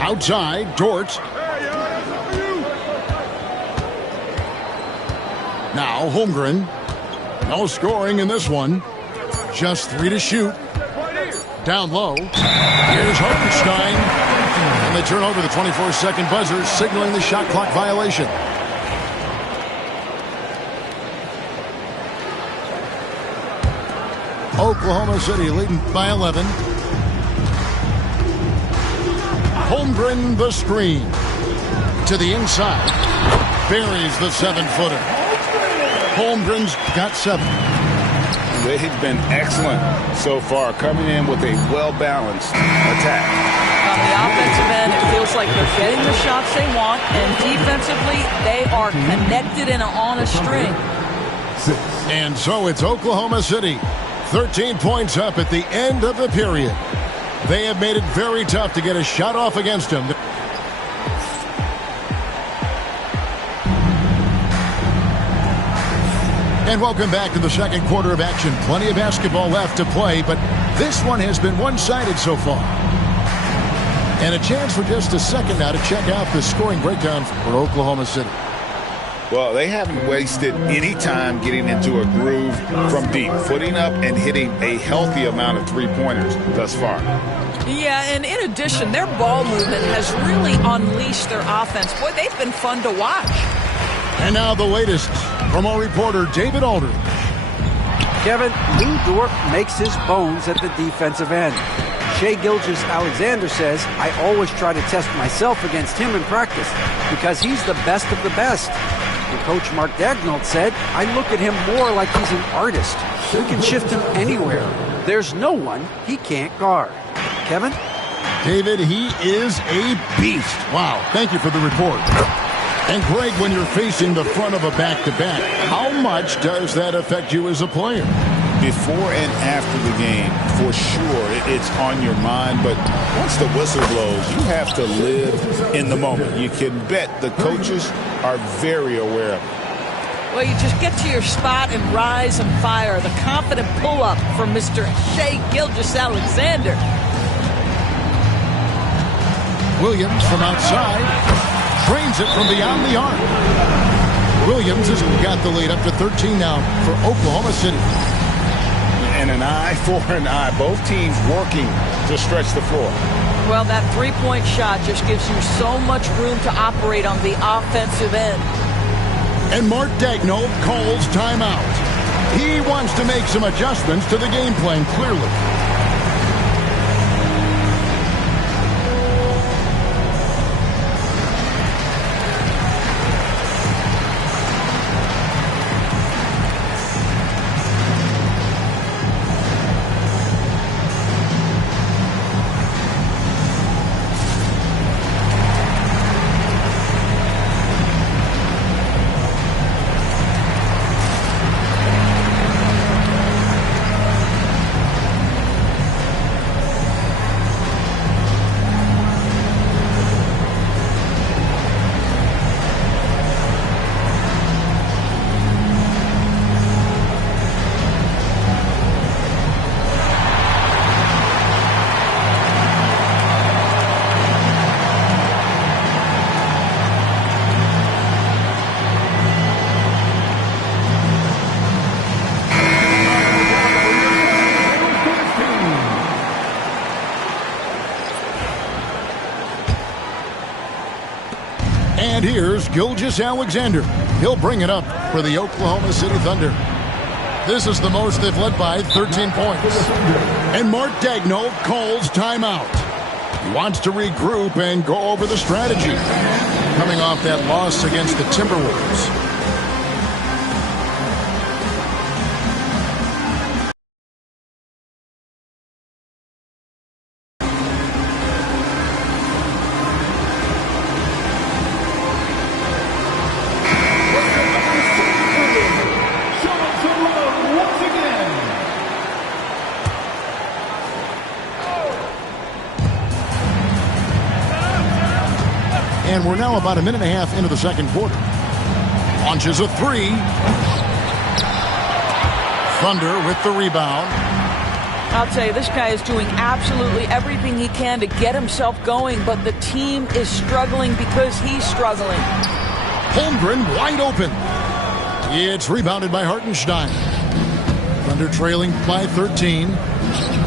Outside, Dort. Now Holmgren. No scoring in this one. Just 3 to shoot. Down low. Here's Hartenstein. And they turn over the 24-second buzzer, signaling the shot clock violation. Oklahoma City leading by 11. Holmgren the screen. To the inside. Buries the 7-footer. Holmgren's got 7. They've been excellent so far, coming in with a well-balanced attack. On the offensive end, it feels like they're getting the shots they want, and defensively, they are connected and on a string. And so it's Oklahoma City. 13 points up at the end of the period. They have made it very tough to get a shot off against him. And welcome back to the second quarter of action. Plenty of basketball left to play, but this one has been one-sided so far. And a chance for just a second now to check out the scoring breakdown for Oklahoma City. Well, they haven't wasted any time getting into a groove from deep, putting up and hitting a healthy amount of three-pointers thus far. Yeah, and in addition, their ball movement has really unleashed their offense. Boy, they've been fun to watch. And now the latest from our reporter, David Aldridge. Kevin, Lou Dort makes his bones at the defensive end. Shai Gilgeous-Alexander says, I always try to test myself against him in practice because he's the best of the best. And Coach Mark Daigneault said, I look at him more like he's an artist. We can shift him anywhere. There's no one he can't guard. Kevin? David, he is a beast. Wow, thank you for the report. And Greg, when you're facing the front of a back-to-back, how much does that affect you as a player? Before and after the game, for sure, it's on your mind. But once the whistle blows, you have to live in the moment. You can bet the coaches are very aware of it. Well, you just get to your spot and rise and fire. The confident pull-up from Mr. Shai Gilgeous-Alexander. Williams from outside drains it from beyond the arc. Williams has got the lead up to 13 now for Oklahoma City. And an eye for an eye. Both teams working to stretch the floor. Well, that three-point shot just gives you so much room to operate on the offensive end. And Mark Daigneault calls timeout. He wants to make some adjustments to the game plan, clearly. And here's Gilgeous-Alexander. He'll bring it up for the Oklahoma City Thunder. This is the most they've led by 13 points. And Mark Daigneault calls timeout. He wants to regroup and go over the strategy. Coming off that loss against the Timberwolves. And we're now about a minute and a half into the second quarter. Launches a three. Thunder with the rebound. I'll tell you, this guy is doing absolutely everything he can to get himself going, but the team is struggling because he's struggling. Holmgren wide open. It's rebounded by Hartenstein. Thunder trailing by 13.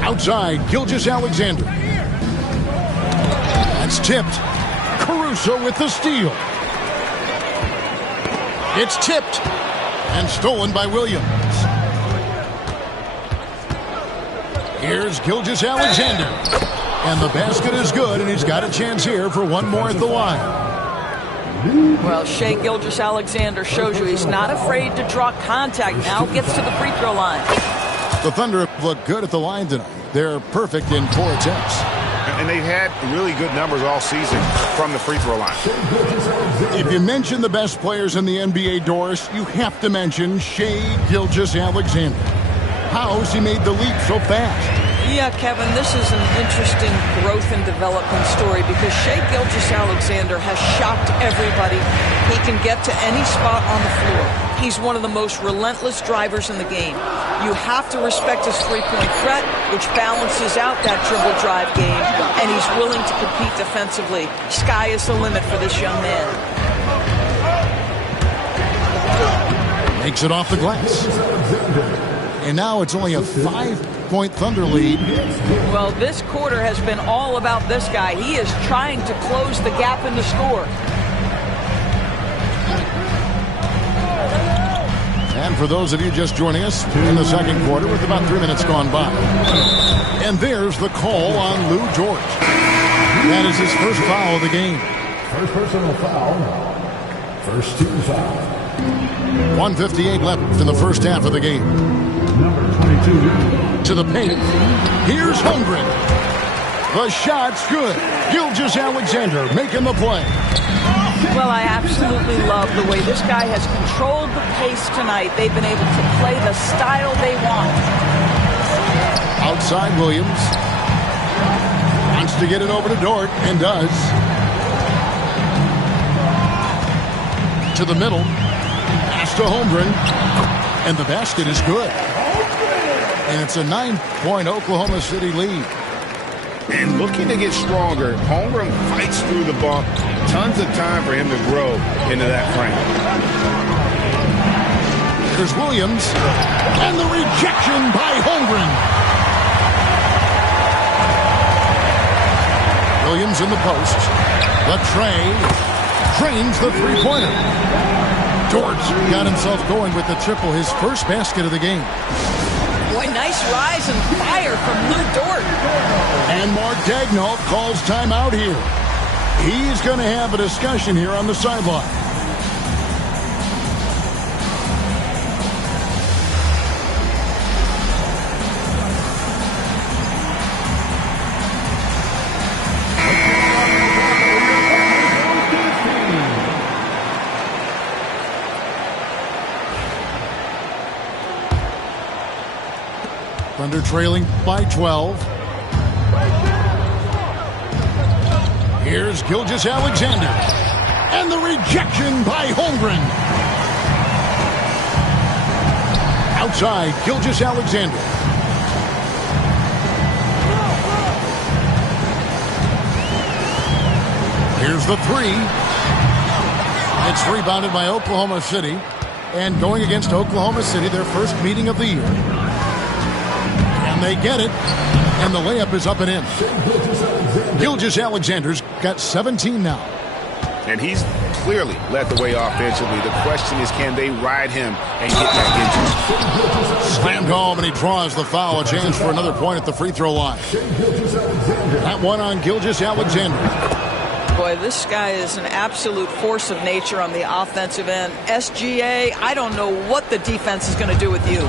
Outside, Gilgeous-Alexander. That's tipped. Caruso with the steal. It's tipped and stolen by Williams. Here's Gilgeous-Alexander. And the basket is good, and he's got a chance here for one more at the line. Well, Shai Gilgeous-Alexander shows you he's not afraid to draw contact. Now gets to the free throw line. The Thunder look good at the line tonight. They're perfect in 4 attempts. And they've had really good numbers all season from the free throw line. If you mention the best players in the NBA, Doris, you have to mention Shai Gilgeous-Alexander. How's he made the leap so fast? Yeah, Kevin, this is an interesting growth and development story because Shai Gilgeous-Alexander has shocked everybody. He can get to any spot on the floor. He's one of the most relentless drivers in the game. You have to respect his three-point threat, which balances out that dribble drive game, and he's willing to compete defensively. Sky is the limit for this young man. Makes it off the glass. And now it's only a 5-point Thunder lead. Well, this quarter has been all about this guy. He is trying to close the gap in the score. And for those of you just joining us in the second quarter with about 3 minutes gone by. And there's the call on Lou George. That is his first foul of the game. First personal foul. First team foul. 1:58 left in the first half of the game. Number 22. To the paint. Here's Holmgren. The shot's good. Gilgeous-Alexander making the play. Well, I absolutely love the way this guy has controlled the pace tonight. They've been able to play the style they want. Outside Williams. Wants to get it over to Dort, and does. To the middle. Pass to Holmgren. And the basket is good. And it's a 9-point Oklahoma City lead. And looking to get stronger, Holmgren fights through the bump. Tons of time for him to grow into that frame. Here's Williams. And the rejection by Holmgren. Williams in the post. Latrey drains the three-pointer. Dort got himself going with the triple, his first basket of the game. Boy, nice rise and fire from Lou Dort. And Mark Daigneault calls timeout here. He's going to have a discussion here on the sideline. Thunder trailing by 12. Here's Gilgeous-Alexander. And the rejection by Holmgren. Outside, Gilgeous-Alexander. Here's the three. It's rebounded by Oklahoma City. And going against Oklahoma City, their first meeting of the year. They get it, and the layup is up and in. Gilgeous-Alexander's got 17 now. And he's clearly led the way offensively. The question is, can they ride him and get back into it? Slammed home, and he draws the foul. A chance for another point at the free throw line. That one on Gilgeous-Alexander. Boy, this guy is an absolute force of nature on the offensive end. SGA, I don't know what the defense is going to do with you.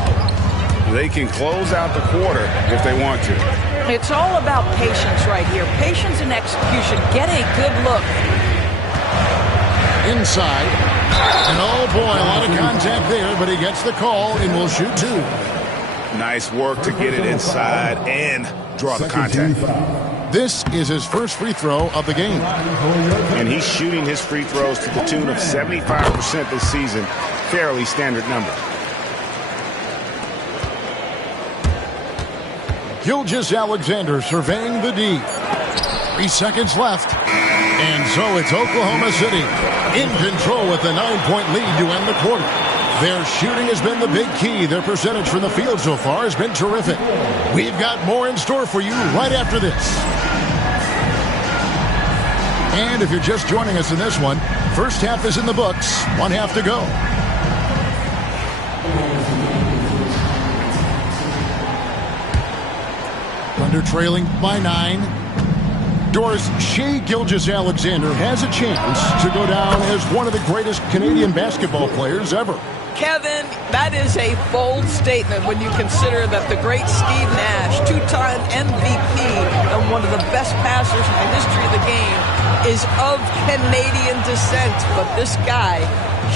They can close out the quarter if they want to. It's all about patience right here. Patience and execution. Get a good look. Inside. And oh boy, a lot of contact there, but he gets the call and will shoot two. Nice work to get it inside and draw the contact. This is his first free throw of the game. And he's shooting his free throws to the tune of 75% this season. Fairly standard number. Gilgeous-Alexander surveying the D. 3 seconds left. And so it's Oklahoma City in control with a 9-point lead to end the quarter. Their shooting has been the big key. Their percentage from the field so far has been terrific. We've got more in store for you right after this. And if you're just joining us in this one, first half is in the books. 1 half to go. Thunder trailing by 9. Doris Shai Gilgeous-Alexander has a chance to go down as one of the greatest Canadian basketball players ever. Kevin, that is a bold statement when you consider that the great Steve Nash, 2-time MVP and one of the best passers in the history of the game, is of Canadian descent. But this guy,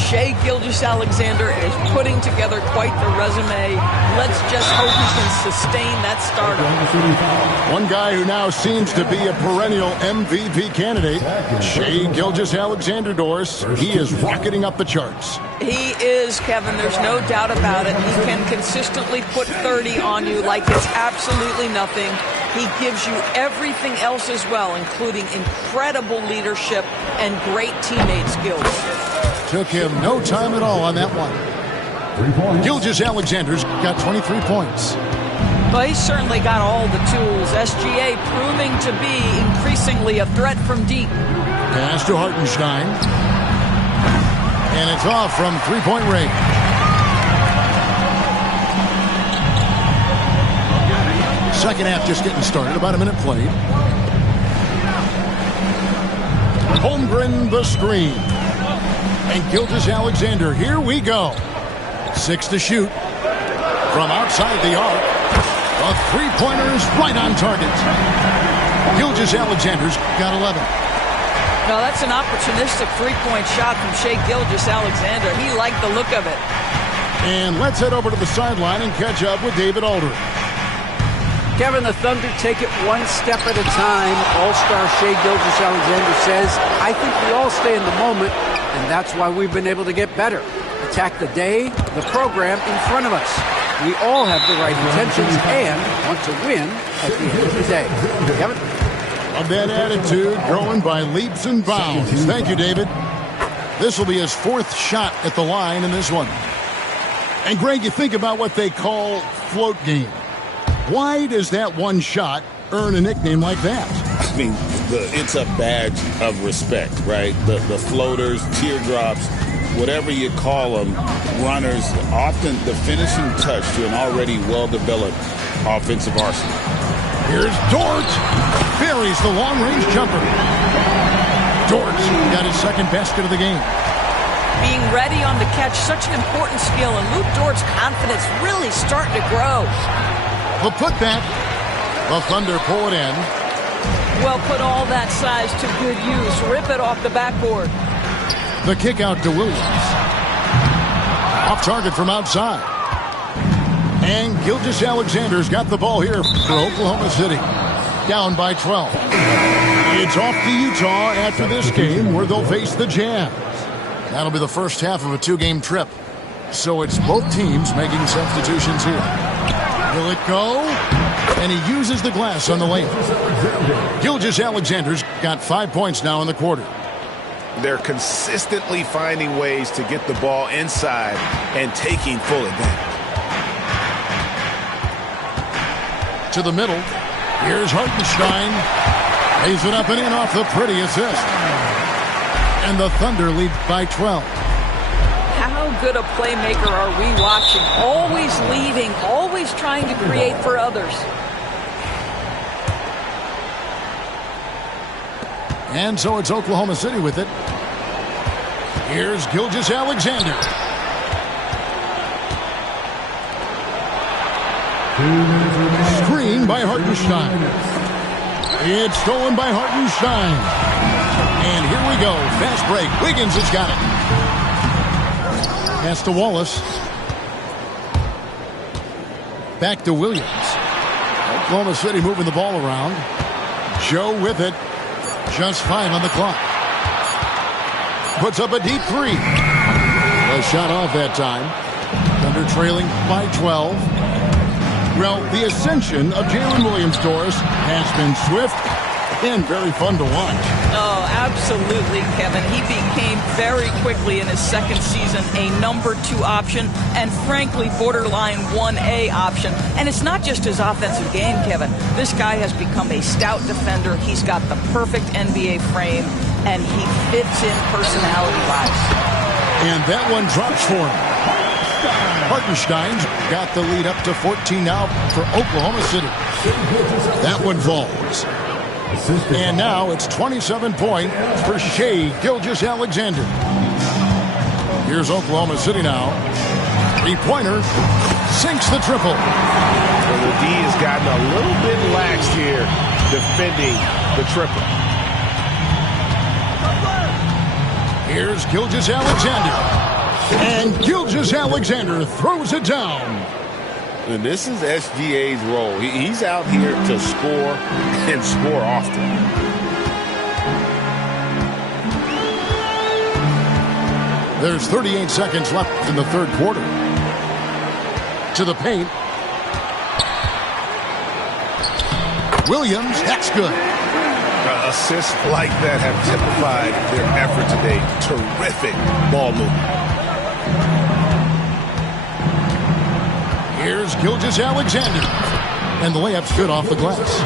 Shai Gilgeous-Alexander, is putting together quite the resume. Let's just hope he can sustain that stardom. One guy who now seems to be a perennial MVP candidate, Shai Gilgeous-Alexander, Doris. He is rocketing up the charts. He is, Kevin. There's no doubt about it. He can consistently put 30 on you like it's absolutely nothing. He gives you everything else as well, including incredible leadership and great teammate skills. Took him no time at all on that one. Gilgeous-Alexander's got 23 points. Well, he's certainly got all the tools. SGA proving to be increasingly a threat from deep. Pass to Hartenstein. And it's off from three-point range. Second half just getting started. About a minute played. Holmgren the screen. And Gilgeous-Alexander, here we go. 6 to shoot. From outside the arc. A three-pointer is right on target. Gilgeous-Alexander's got 11. No, that's an opportunistic three-point shot from Shai Gilgeous-Alexander. He liked the look of it. And let's head over to the sideline and catch up with David Aldridge. Kevin, the Thunder take it one step at a time. All-star Shai Gilgeous-Alexander says, I think we all stay in the moment, and that's why we've been able to get better. Attack the day, the program in front of us. We all have the right intentions and want to win at the end of the day. Kevin? A bad attitude growing by leaps and bounds. Thank you, David. This will be his fourth shot at the line in this one. And, Greg, you think about what they call float game. Why does that one shot earn a nickname like that? I mean, it's a badge of respect, right? The floaters, teardrops, whatever you call them, runners, often the finishing touch to an already well-developed offensive arsenal. Here's Dort. Buries the long-range jumper. Dort got his second basket of the game. Being ready on the catch, such an important skill, and Luke Dort's confidence really starting to grow. The putback. The Thunder pull it in. Well, put all that size to good use. Rip it off the backboard. The kick out to Williams. Off target from outside. And Gilgeous-Alexander's got the ball here for Oklahoma City. Down by 12. It's off to Utah after this game where they'll face the Jazz. That'll be the first half of a two-game trip. So it's both teams making substitutions here. Will it go? And he uses the glass on the lane. Gilgeous-Alexander's got 5 points now in the quarter. They're consistently finding ways to get the ball inside and taking full advantage. To the middle. Here's Hartenstein. Lays it up and in off the pretty assist. And the Thunder lead by 12. How good a playmaker are we watching? Always leading, always trying to create for others. And so it's Oklahoma City with it. Here's Gilgeous-Alexander. Screen by Hartenstein. It's stolen by Hartenstein. And here we go. Fast break. Wiggins has got it. Pass to Wallace. Back to Williams. Oklahoma City moving the ball around. Joe with it. Just 5 on the clock. Puts up a deep three. A shot off that time. Thunder trailing by 12. Well, the ascension of Jalen Williams-Doris has been swift and very fun to watch. Oh, absolutely, Kevin. He became very quickly in his second season a number 2 option and, frankly, borderline 1A option. And it's not just his offensive game, Kevin. This guy has become a stout defender. He's got the perfect NBA frame, and he fits in personality-wise. And that one drops for him. Hartenstein's got the lead up to 14 now for Oklahoma City. That one falls. And now it's 27 points for Shai Gilgeous-Alexander. Here's Oklahoma City now. Three-pointer sinks the triple. Well, the D has gotten a little bit lax here defending the triple. Here's Gilgeous-Alexander. And Gilgeous-Alexander throws it down. And this is SGA's role. He's out here to score and score often. There's 38 seconds left in the third quarter. To the paint. Williams, that's good. Assists like that have typified their effort today. Terrific ball movement. Here's Gilgeous-Alexander. And the layup's good off the glass.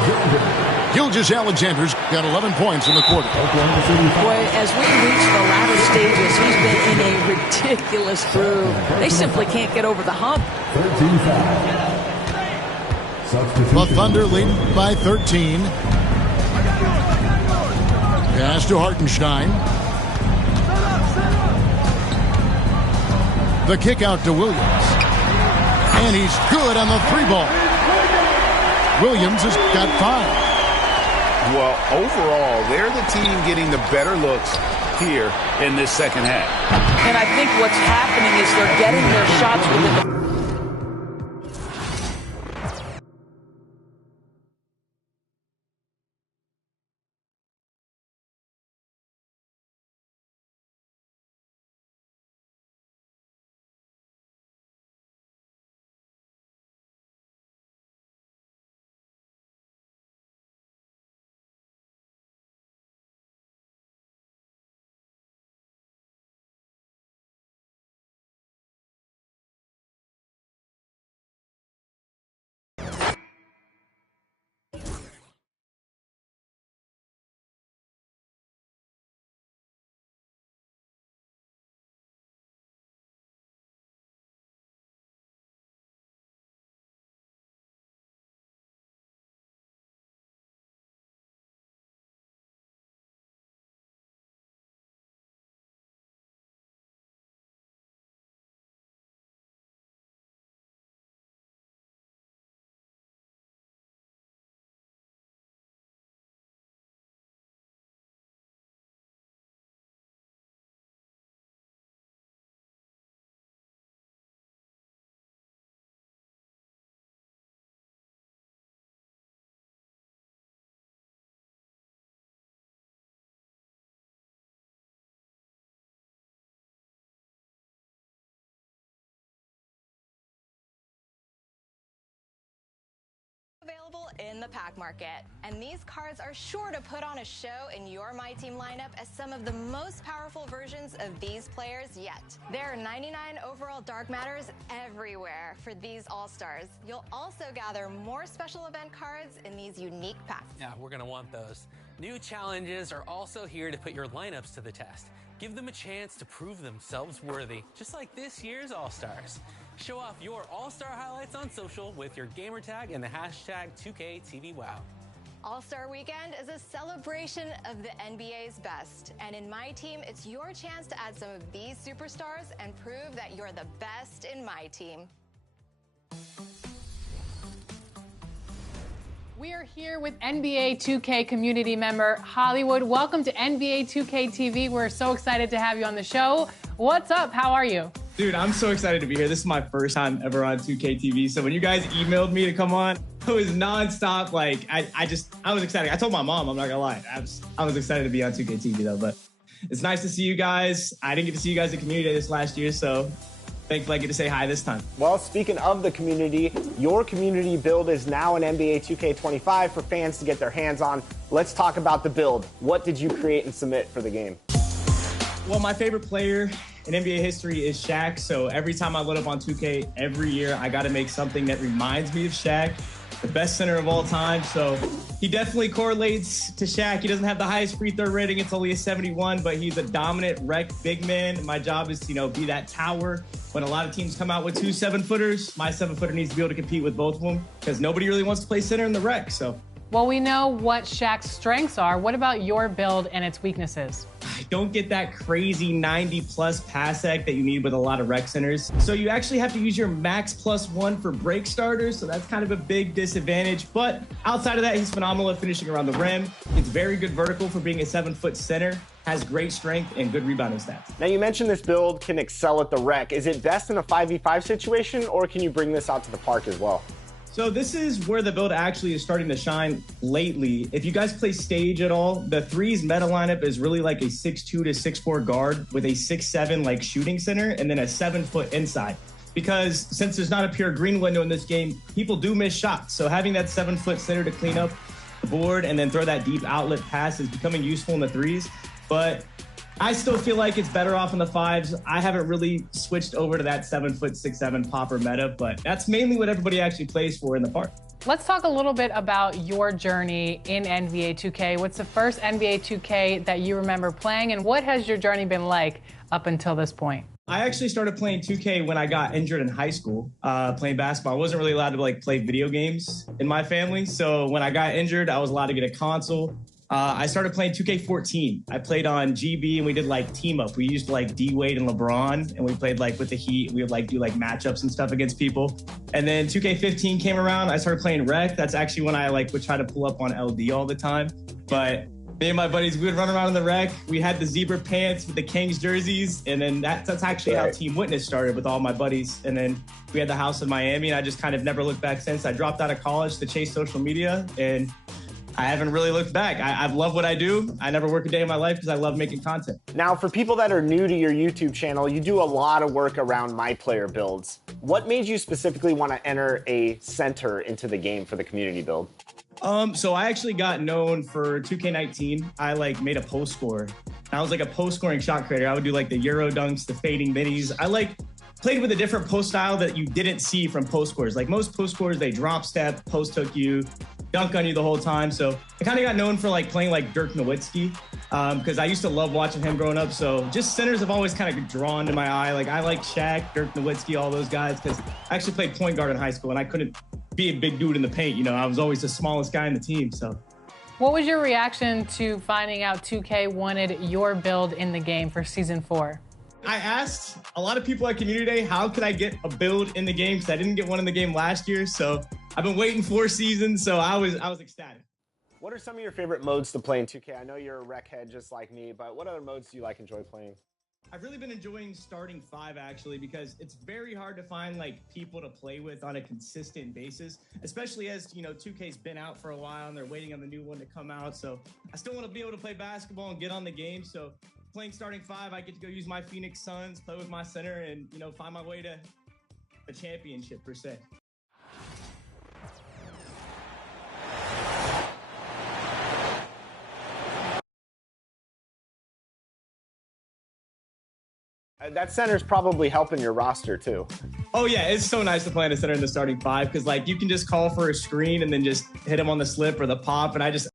Gilgeous-Alexander's got 11 points in the quarter. Boy, as we reach the latter stages, he's been in a ridiculous groove. They simply can't get over the hump. The Thunder lead by 13. Pass to Hartenstein. The kick out to Williams. And he's good on the 3 ball. Williams has got 5. Well, overall, they're the team getting the better looks here in this second half. And I think what's happening is they're getting their shots within the... Available in the pack market. And these cards are sure to put on a show in your My Team lineup as some of the most powerful versions of these players yet. There are 99 overall Dark Matters everywhere for these All-Stars. You'll also gather more special event cards in these unique packs. Yeah, we're going to want those. New challenges are also here to put your lineups to the test. Give them a chance to prove themselves worthy, just like this year's All-Stars. Show off your All-Star highlights on social with your gamer tag and the hashtag 2KTVWow. All-Star Weekend is a celebration of the NBA's best. And in My Team, it's your chance to add some of these superstars and prove that you're the best in My Team. We are here with NBA 2K community member Hollywood. Welcome to NBA 2K TV. We're so excited to have you on the show. What's up? How are you? Dude, I'm so excited to be here. This is my first time ever on 2K TV. So when you guys emailed me to come on, it was nonstop. Like, I was excited. I told my mom, I'm not gonna lie. I was excited to be on 2K TV though, but it's nice to see you guys. I didn't get to see you guys at Community Day this last year, so thankfully I get to say hi this time. Well, speaking of the community, your community build is now in NBA 2K25 for fans to get their hands on. Let's talk about the build. What did you create and submit for the game? Well, my favorite player in NBA history is Shaq, so every time I load up on 2K, every year I got to make something that reminds me of Shaq, the best center of all time. So he definitely correlates to Shaq. He doesn't have the highest free throw rating. It's only a 71, but he's a dominant wreck big man. My job is to, be that tower. When a lot of teams come out with 2 7-footers, my 7-footer needs to be able to compete with both of them because nobody really wants to play center in the wreck. So, well, we know what Shaq's strengths are. What about your build and its weaknesses? I don't get that crazy 90-plus pass act that you need with a lot of rec centers. So you actually have to use your max +1 for break starters. So that's kind of a big disadvantage. But outside of that, he's phenomenal at finishing around the rim. It's very good vertical for being a 7-foot center. Has great strength and good rebounding stats. Now, you mentioned this build can excel at the rec. Is it best in a 5v5 situation, or can you bring this out to the park as well? So this is where the build actually is starting to shine lately. If you guys play Stage at all, the threes meta lineup is really like a 6'2 to 6'4 guard with a 6'7 like shooting center and then a 7-foot inside. Because since there's not a pure green window in this game, people do miss shots. So having that 7-foot center to clean up the board and then throw that deep outlet pass is becoming useful in the threes. But I still feel like it's better off in the 5s. I haven't really switched over to that 7-foot, 6'7 popper meta, but that's mainly what everybody actually plays for in the park. Let's talk a little bit about your journey in NBA 2K. What's the first NBA 2K that you remember playing, and what has your journey been like up until this point? I actually started playing 2K when I got injured in high school, playing basketball. I wasn't really allowed to play video games in my family. So when I got injured, I was allowed to get a console. I started playing 2K14. I played on GB and we did team up. We used D-Wade and LeBron, and we played with the Heat. We would do matchups and stuff against people. And then 2K15 came around. I started playing Rec. That's actually when I would try to pull up on LD all the time. But me and my buddies, we would run around in the rec. We had the zebra pants with the Kings jerseys. And then that's actually how Team Witness started with all my buddies. And then we had the house in Miami, and I just kind of never looked back since. I dropped out of college to chase social media, and I haven't really looked back. I love what I do. I never work a day in my life because I love making content. Now, for people that are new to your YouTube channel, you do a lot of work around my player builds. What made you specifically want to enter a center into the game for the community build? So I actually got known for 2K19. I made a post scorer. I was like a post scoring shot creator. I would do like the Euro dunks, the fading middies. I played with a different post style that you didn't see from post scorers. Like most post scorers, they drop step, post hook you, dunk on you the whole time. So I kind of got known for playing like Dirk Nowitzki because I used to love watching him growing up. So just centers have always kind of drawn to my eye. I like Shaq, Dirk Nowitzki, all those guys because I actually played point guard in high school and I couldn't be a big dude in the paint. I was always the smallest guy in the team. So what was your reaction to finding out 2K wanted your build in the game for Season 4? I asked a lot of people at Community Day, how could I get a build in the game? Because I didn't get one in the game last year. So I've been waiting 4 seasons. So I was ecstatic. What are some of your favorite modes to play in 2K? I know you're a rec head just like me, but what other modes do you enjoy playing? I've really been enjoying starting 5 actually because it's very hard to find people to play with on a consistent basis, especially as 2K's been out for a while and they're waiting on the new one to come out. So I still want to be able to play basketball and get on the game. So playing starting 5, I get to go use my Phoenix Suns, play with my center, and find my way to a championship per se. That center's probably helping your roster too. Oh yeah, it's so nice to play in the center in the starting 5 because you can just call for a screen and then just hit him on the slip or the pop, and I just.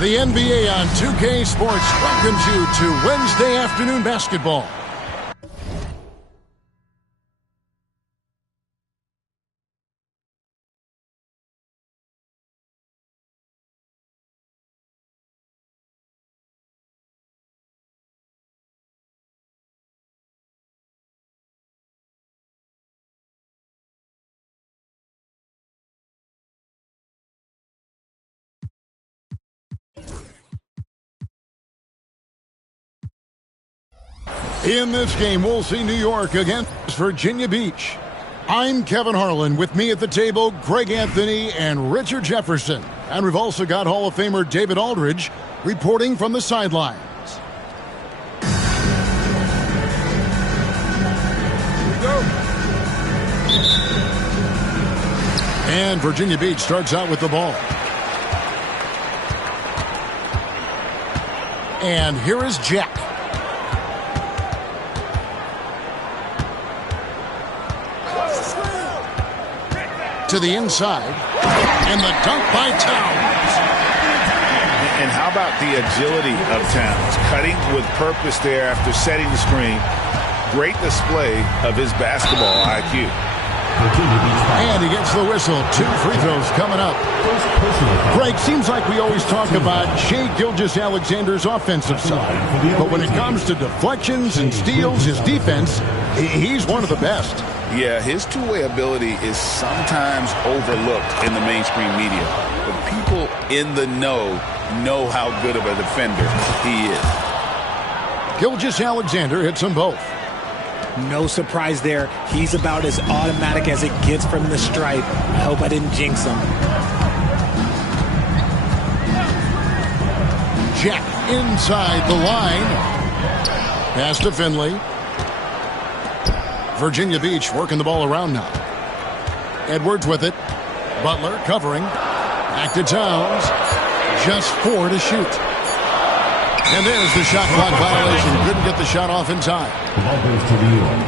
The NBA on 2K Sports welcomes you to Wednesday afternoon basketball. In this game, we'll see New York against Virginia Beach. I'm Kevin Harlan. With me at the table, Greg Anthony and Richard Jefferson. And we've also got Hall of Famer David Aldridge reporting from the sidelines. Here we go. And Virginia Beach starts out with the ball. And here is Jack. To the inside, and the dunk by Towns. And how about the agility of Towns? Cutting with purpose there after setting the screen, Great display of his basketball IQ. And he gets the whistle. 2 free throws coming up. Greg, seems like we always talk about Shai Gilgeous-Alexander's offensive side. But when it comes to deflections and steals, his defense, he's one of the best. Yeah, his two-way ability is sometimes overlooked in the mainstream media. But people in the know how good of a defender he is. Gilgeous-Alexander hits them both. No surprise there. He's about as automatic as it gets from the stripe. I hope I didn't jinx him. Jack inside the line. Pass to Finley. Virginia Beach working the ball around now. Edwards with it. Butler covering. Back to Towns. Just 4 to shoot. And there's the shot clock violation. Couldn't get the shot off in time. The ball goes to New York.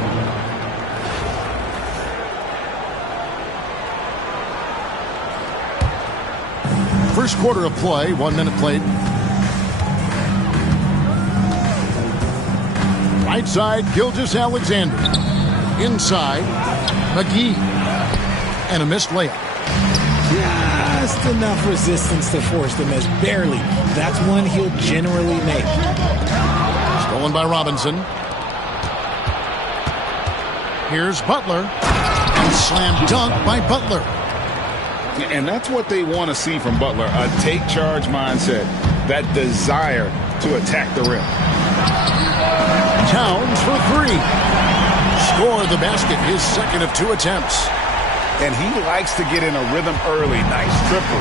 First quarter of play, 1 minute played. Right side, Gilgeous-Alexander. Inside, McGee. And a missed layup. Just enough resistance to force the miss. Barely. That's one he'll generally make. Stolen by Robinson. Here's Butler. And slam dunk by Butler. And that's what they want to see from Butler. A take-charge mindset. That desire to attack the rim. Towns for 3. Score the basket, his second of 2 attempts. And he likes to get in a rhythm early. Nice triple.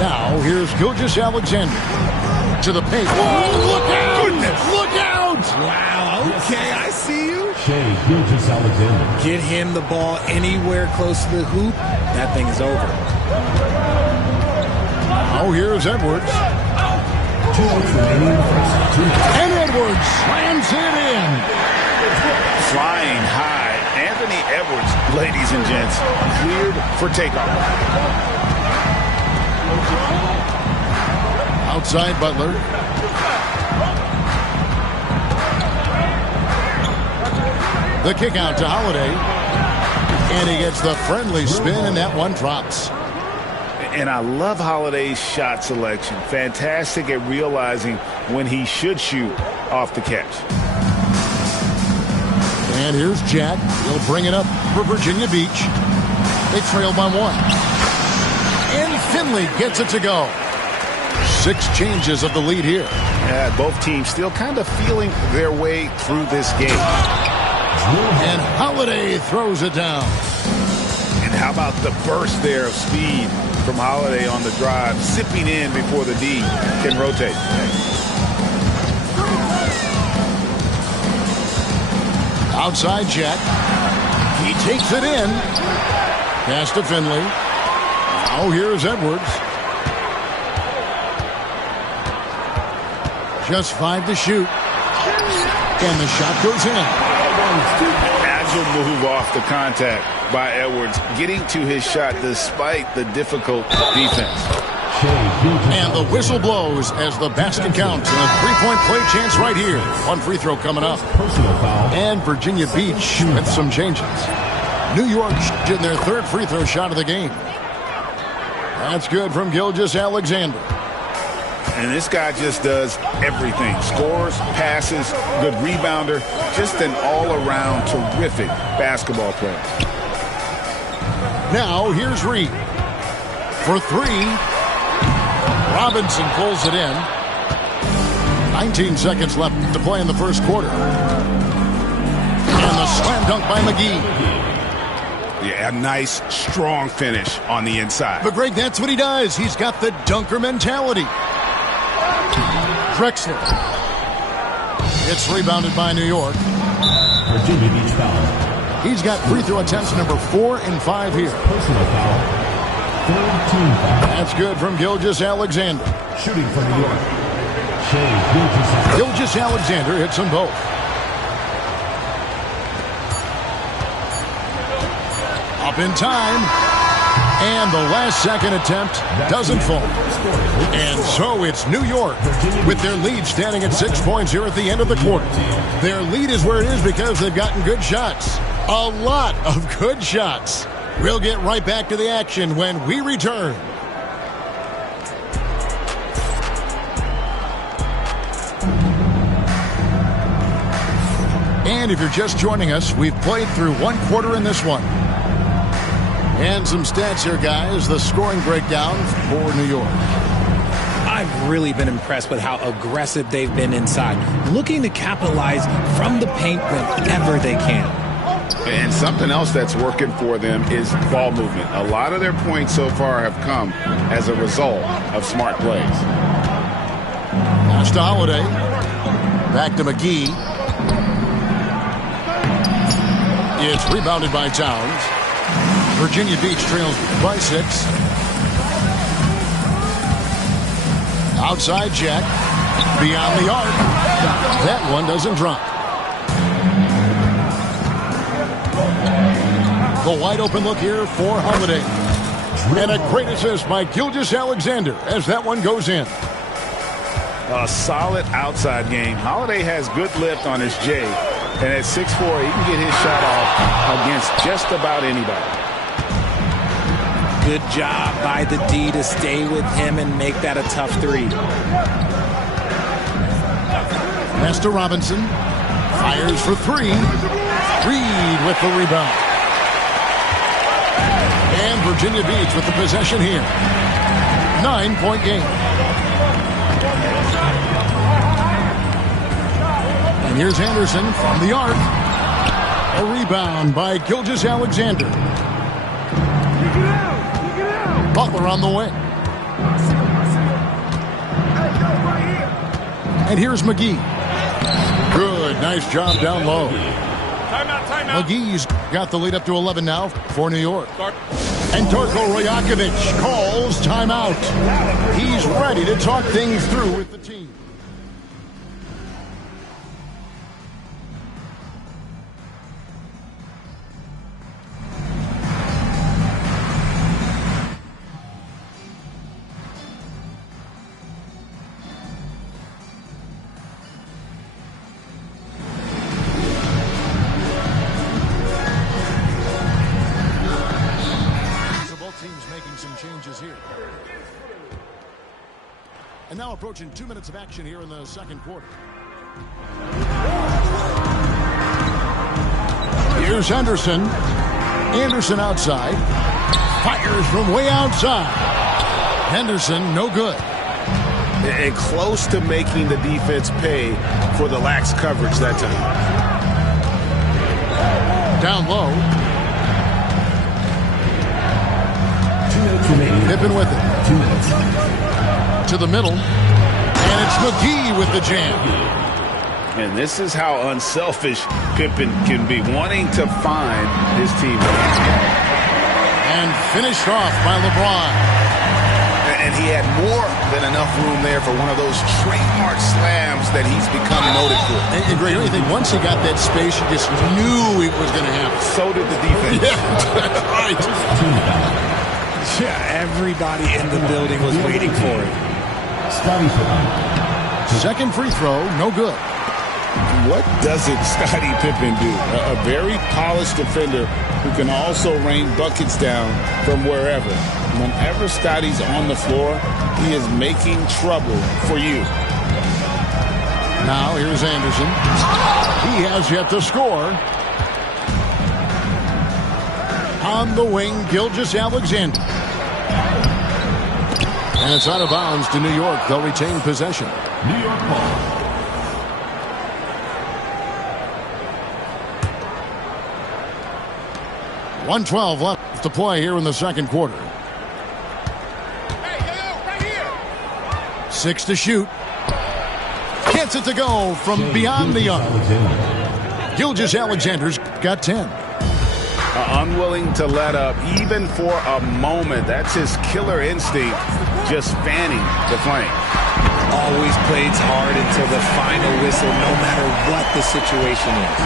Now, here's Gilgeous-Alexander. To the paint. Oh, look out! Goodness. Look out! Wow, okay, I see you. Shai Gilgeous-Alexander. Get him the ball anywhere close to the hoop. That thing is over. Now, here's Edwards. 2 minutes remaining. And Edwards slams it in. Flying high. Anthony Edwards, ladies and gents, cleared for takeoff. Outside Butler. The kick out to Holiday. And he gets the friendly spin, and that one drops. And I love Holiday's shot selection. Fantastic at realizing when he should shoot off the catch. And here's Jack. He'll bring it up for Virginia Beach. They trail by 1. And Finley gets it to go. 6 changes of the lead here. Yeah, both teams still kind of feeling their way through this game. And Holiday throws it down. And how about the burst there of speed from Holiday on the drive, zipping in before the D can rotate. Outside Jack. He takes it in. Pass to Finley. Now here's Edwards. Just 5 to shoot. And the shot goes in. Agile move off the contact by Edwards, getting to his shot despite the difficult defense. And the whistle blows as the basket counts. And a 3-point play chance right here. 1 free throw coming up. And Virginia Beach with some changes. New York getting their 3rd free throw shot of the game. That's good from Gilgeous-Alexander. And this guy just does everything. Scores, passes, good rebounder. Just an all-around terrific basketball player. Now, here's Reed. For 3. Robinson pulls it in. 19 seconds left to play in the first quarter. And the slam dunk by McGee. Yeah, a nice, strong finish on the inside. But, Greg, that's what he does. He's got the dunker mentality. Drexler. It's rebounded by New York. Virginia Beach foul. He's got free throw attempts number 4 and 5 here. Personal foul. 3rd team foul. That's good from Gilgeous-Alexander. Shooting for New York. Shai Gilgeous-Alexander. Gilgeous-Alexander hits them both. Up in time. And the last-second attempt doesn't fall. And so it's New York with their lead standing at 6 points here at the end of the quarter. Their lead is where it is because they've gotten good shots. A lot of good shots. We'll get right back to the action when we return. And if you're just joining us, we've played through one quarter in this one. And some stats here, guys. The scoring breakdown for New York. I've really been impressed with how aggressive they've been inside, looking to capitalize from the paint whenever they can. And something else that's working for them is ball movement. A lot of their points so far have come as a result of smart plays. Pass to Holiday. Back to McGee. It's rebounded by Towns. Virginia Beach trails by 6. Outside check. Beyond the arc. That one doesn't drop. The wide open look here for Holiday. And a great assist by Gilgeous-Alexander as that one goes in. A solid outside game. Holiday has good lift on his J. And at 6'4", he can get his shot off against just about anybody. Good job by the D to stay with him and make that a tough 3. Pass to Robinson. Fires for 3. Reed with the rebound. And Virginia Beach with the possession here. 9-point game. And here's Anderson from the arc. A rebound by Gilgeous-Alexander. Butler on the wing. And here's McGee. Good, nice job down low. Timeout. McGee's got the lead up to 11 now for New York. And Darko Rajakovic calls timeout. He's ready to talk things through with the team. And now approaching 2 minutes of action here in the second quarter. Here's Henderson. Anderson outside. Fires from way outside. Henderson, no good. And close to making the defense pay for the lax coverage that time. Down low. Pippen with it. 2 minutes. To the middle. And it's McGee with the jam. And this is how unselfish Pippen can be, wanting to find his teammates. And finished off by LeBron. And he had more than enough room there for one of those trademark slams that he's become noted for. And Greg, I think once he got that space, you just knew it was going to happen. So did the defense. Yeah, that's right. Yeah, everybody in the building was waiting for it. Second free throw, no good. What doesn't Scottie Pippen do? A very polished defender who can also rain buckets down from wherever. Whenever Scottie's on the floor, he is making trouble for you. Now here's Anderson. He has yet to score. On the wing, Gilgeous-Alexander. And it's out of bounds to New York. They'll retain possession. New York ball. .112 left to play here in the second quarter. Right here. 6 to shoot. Gets it to go from beyond the arc. Gilgeous-Alexander's got 10. Unwilling to let up even for a moment. That's his killer instinct, just fanning the flame. Always plays hard until the final whistle, no matter what the situation is.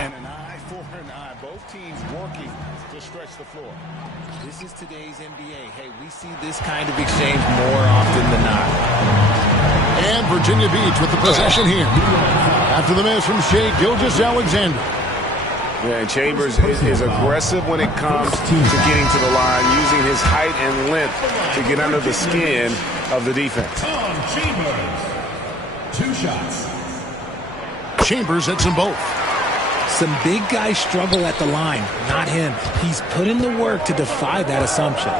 And an eye for an eye. Both teams teams working to stretch the floor. This is today's NBA. Hey, we see this kind of exchange more often than not. And Virginia Beach with the possession here. After the miss from Shea Gilgeous-Alexander. Yeah, Chambers is aggressive when it comes to getting to the line, using his height and length to get under the skin of the defense. Chambers. 2 shots. Chambers hits them both. Some big guys struggle at the line, not him. He's put in the work to defy that assumption.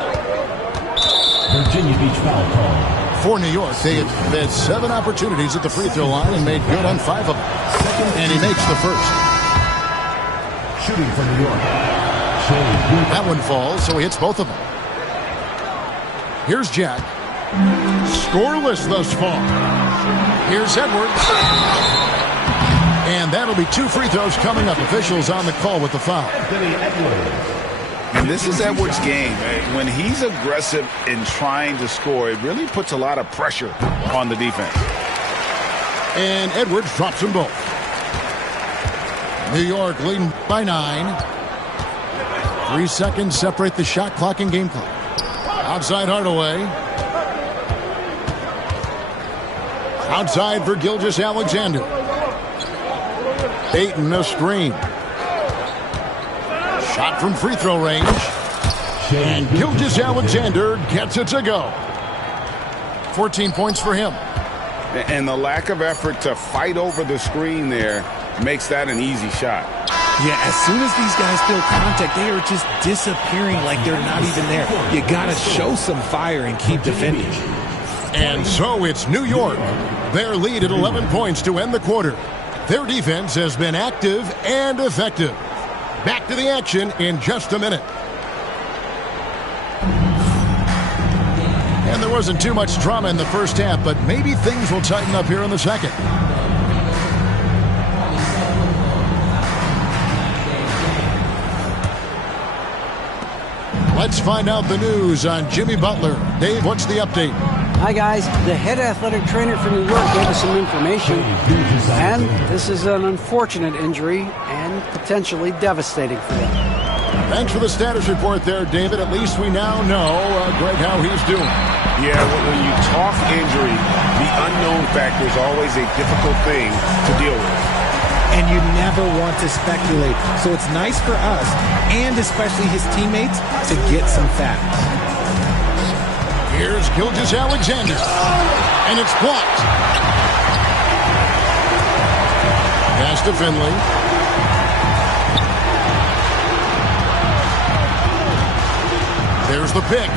Virginia Beach foul call. For New York, they have had 7 opportunities at the free throw line and made good on 5 of them. And he makes the first. Shooting for New York. That one falls, so he hits both of them. Here's Jack. Scoreless thus far. Here's Edwards. And that'll be 2 free throws coming up. Officials on the call with the foul. And this is Edwards' game. When he's aggressive in trying to score, it really puts a lot of pressure on the defense. And Edwards drops them both. New York leading by 9. 3 seconds separate the shot clock and game clock. Outside Hardaway. Outside for Gilgeous-Alexander. Ayton a screen. Shot from free throw range. And Gilgeous-Alexander gets it to go. 14 points for him. And the lack of effort to fight over the screen there makes that an easy shot. Yeah, as soon as these guys feel contact, they are just disappearing like they're not even there. You got to show some fire and keep defending. And so it's New York. Their lead at 11 points to end the quarter. Their defense has been active and effective. Back to the action in just a minute. And there wasn't too much drama in the first half, but maybe things will tighten up here in the second. Let's find out the news on Jimmy Butler. Dave, what's the update? Hi, guys. The head athletic trainer for New York gave us some information, and this is an unfortunate injury and potentially devastating for them. Thanks for the status report there, David. At least we now know, Greg, how he's doing. Yeah, when you talk injury, the unknown factor is always a difficult thing to deal with. And you never want to speculate. So it's nice for us, and especially his teammates, to get some facts. Here's Gilgeous-Alexander. And it's blocked. Pass to Finley. There's the pick.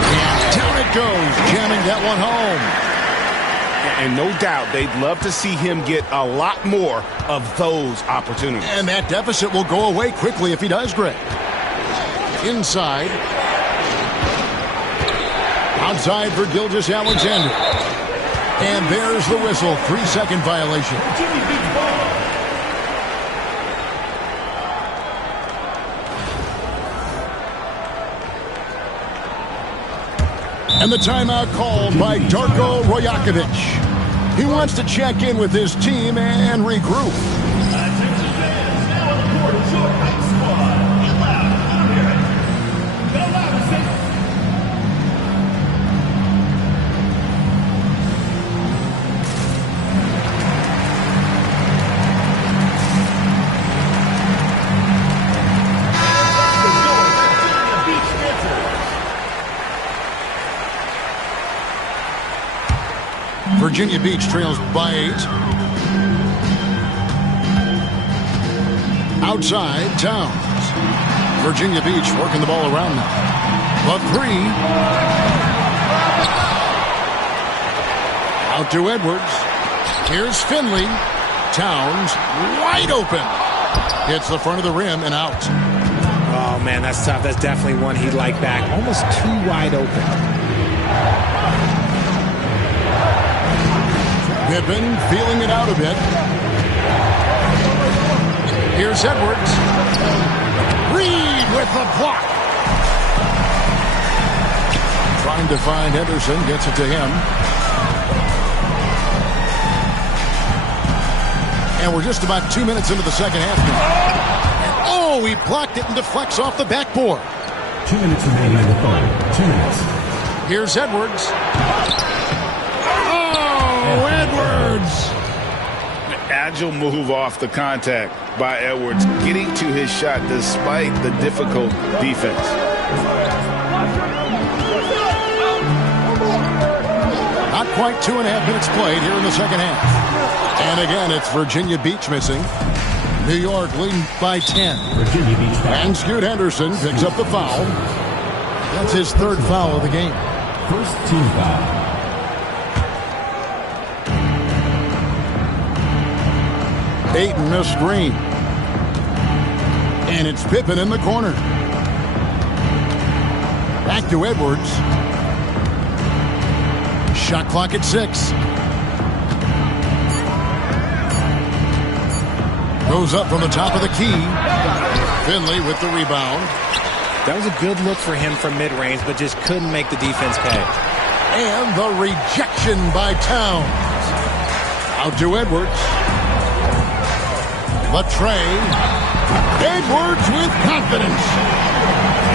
And down it goes, jamming that one home. And no doubt they'd love to see him get a lot more of those opportunities. And that deficit will go away quickly if he does, Greg. Inside. Outside for Gilgeous-Alexander. And there's the whistle. 3-second violation. And the timeout called by Darko Rajakovic. He wants to check in with his team and regroup. Virginia Beach trails by 8. Outside, Towns. Virginia Beach working the ball around now. The 3. Out to Edwards. Here's Finley. Towns wide open. Hits the front of the rim and out. Oh, man, that's tough. That's definitely one he'd like back. Almost too wide open. Pippen feeling it out a bit. Here's Edwards. Reed with the block. Trying to find Henderson. Gets it to him. And we're just about 2 minutes into the second half now. He blocked it and deflects off the backboard. 2 minutes remaining in the third. 2 minutes. Here's Edwards. Oh, Edwards! Agile move off the contact by Edwards, getting to his shot despite the difficult defense. Not quite 2.5 minutes played here in the second half. And again, it's Virginia Beach missing. New York leading by 10. Virginia Beach foul. And Scoot Henderson picks up the foul. That's his third foul of the game. First team foul. Ayton a screen. And it's Pippen in the corner. Back to Edwards. Shot clock at 6. Goes up from the top of the key. Finley with the rebound. That was a good look for him from mid-range, but just couldn't make the defense pay. And the rejection by Towns. Out to Edwards. Latre. Edwards with confidence.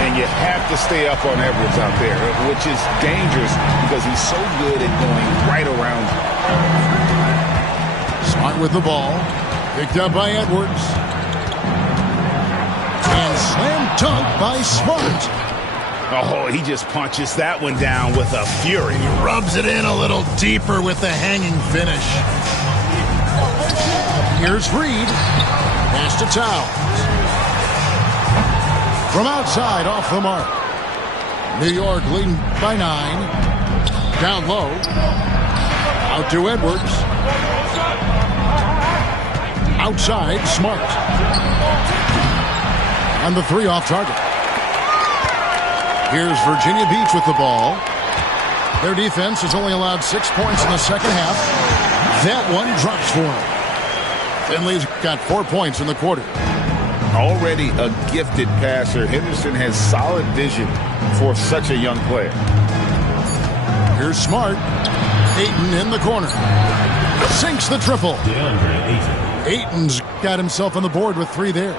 And you have to stay up on Edwards out there, which is dangerous because he's so good at going right around you. Smart with the ball. Picked up by Edwards. And slam dunk by Smart. Oh, he just punches that one down with a fury. He rubs it in a little deeper with the hanging finish. Here's Reed. Pass to Towns. From outside, off the mark. New York leading by 9. Down low. Out to Edwards. Outside, Smart. And the 3 off target. Here's Virginia Beach with the ball. Their defense has only allowed 6 points in the second half. That one drops for them. Finley's got 4 points in the quarter. Already a gifted passer, Henderson has solid vision for such a young player. Here's Smart. Ayton in the corner. Sinks the triple. Ayton's got himself on the board with 3 there.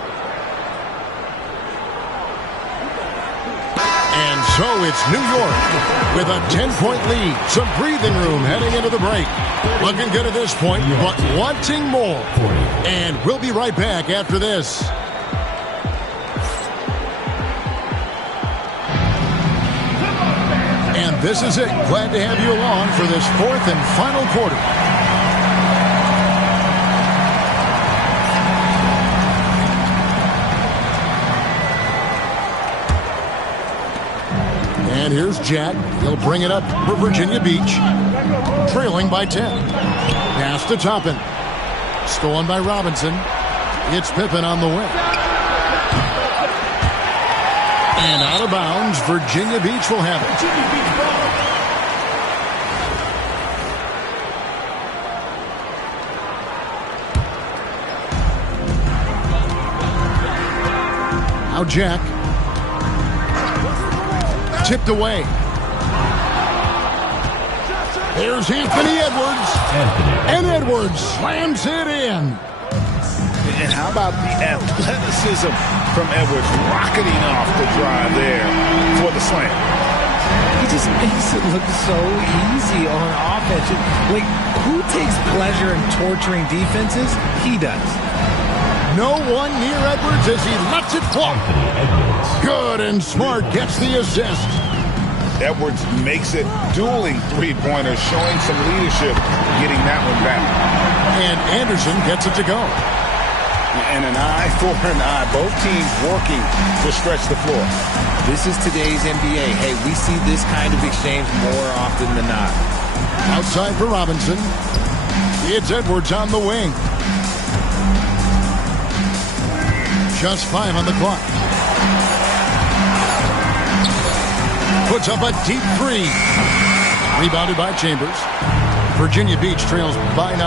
And so it's New York with a 10-point lead. Some breathing room heading into the break. Looking good at this point, but wanting more. And we'll be right back after this. And this is it. Glad to have you along for this 4th and final quarter. And here's Jack. He'll bring it up for Virginia Beach. Trailing by 10. Pass to Toppin. Stolen by Robinson. It's Pippen on the wing. And out of bounds, Virginia Beach will have it. Now Jack. Tipped away. There's Anthony Edwards. And Edwards slams it in. And how about the athleticism from Edwards rocketing off the drive there for the slam. He just makes it look so easy on offense. Like, who takes pleasure in torturing defenses? He does. No one near Edwards as he lets it fly. Good, and Smart gets the assist. Edwards makes it dueling three-pointers, showing some leadership, getting that one back. And Anderson gets it to go. And an eye for an eye. Both teams working to stretch the floor. This is today's NBA. Hey, we see this kind of exchange more often than not. Outside for Robinson. It's Edwards on the wing. Just 5 on the clock. Puts up a deep 3. Rebounded by Chambers. Virginia Beach trails by 9.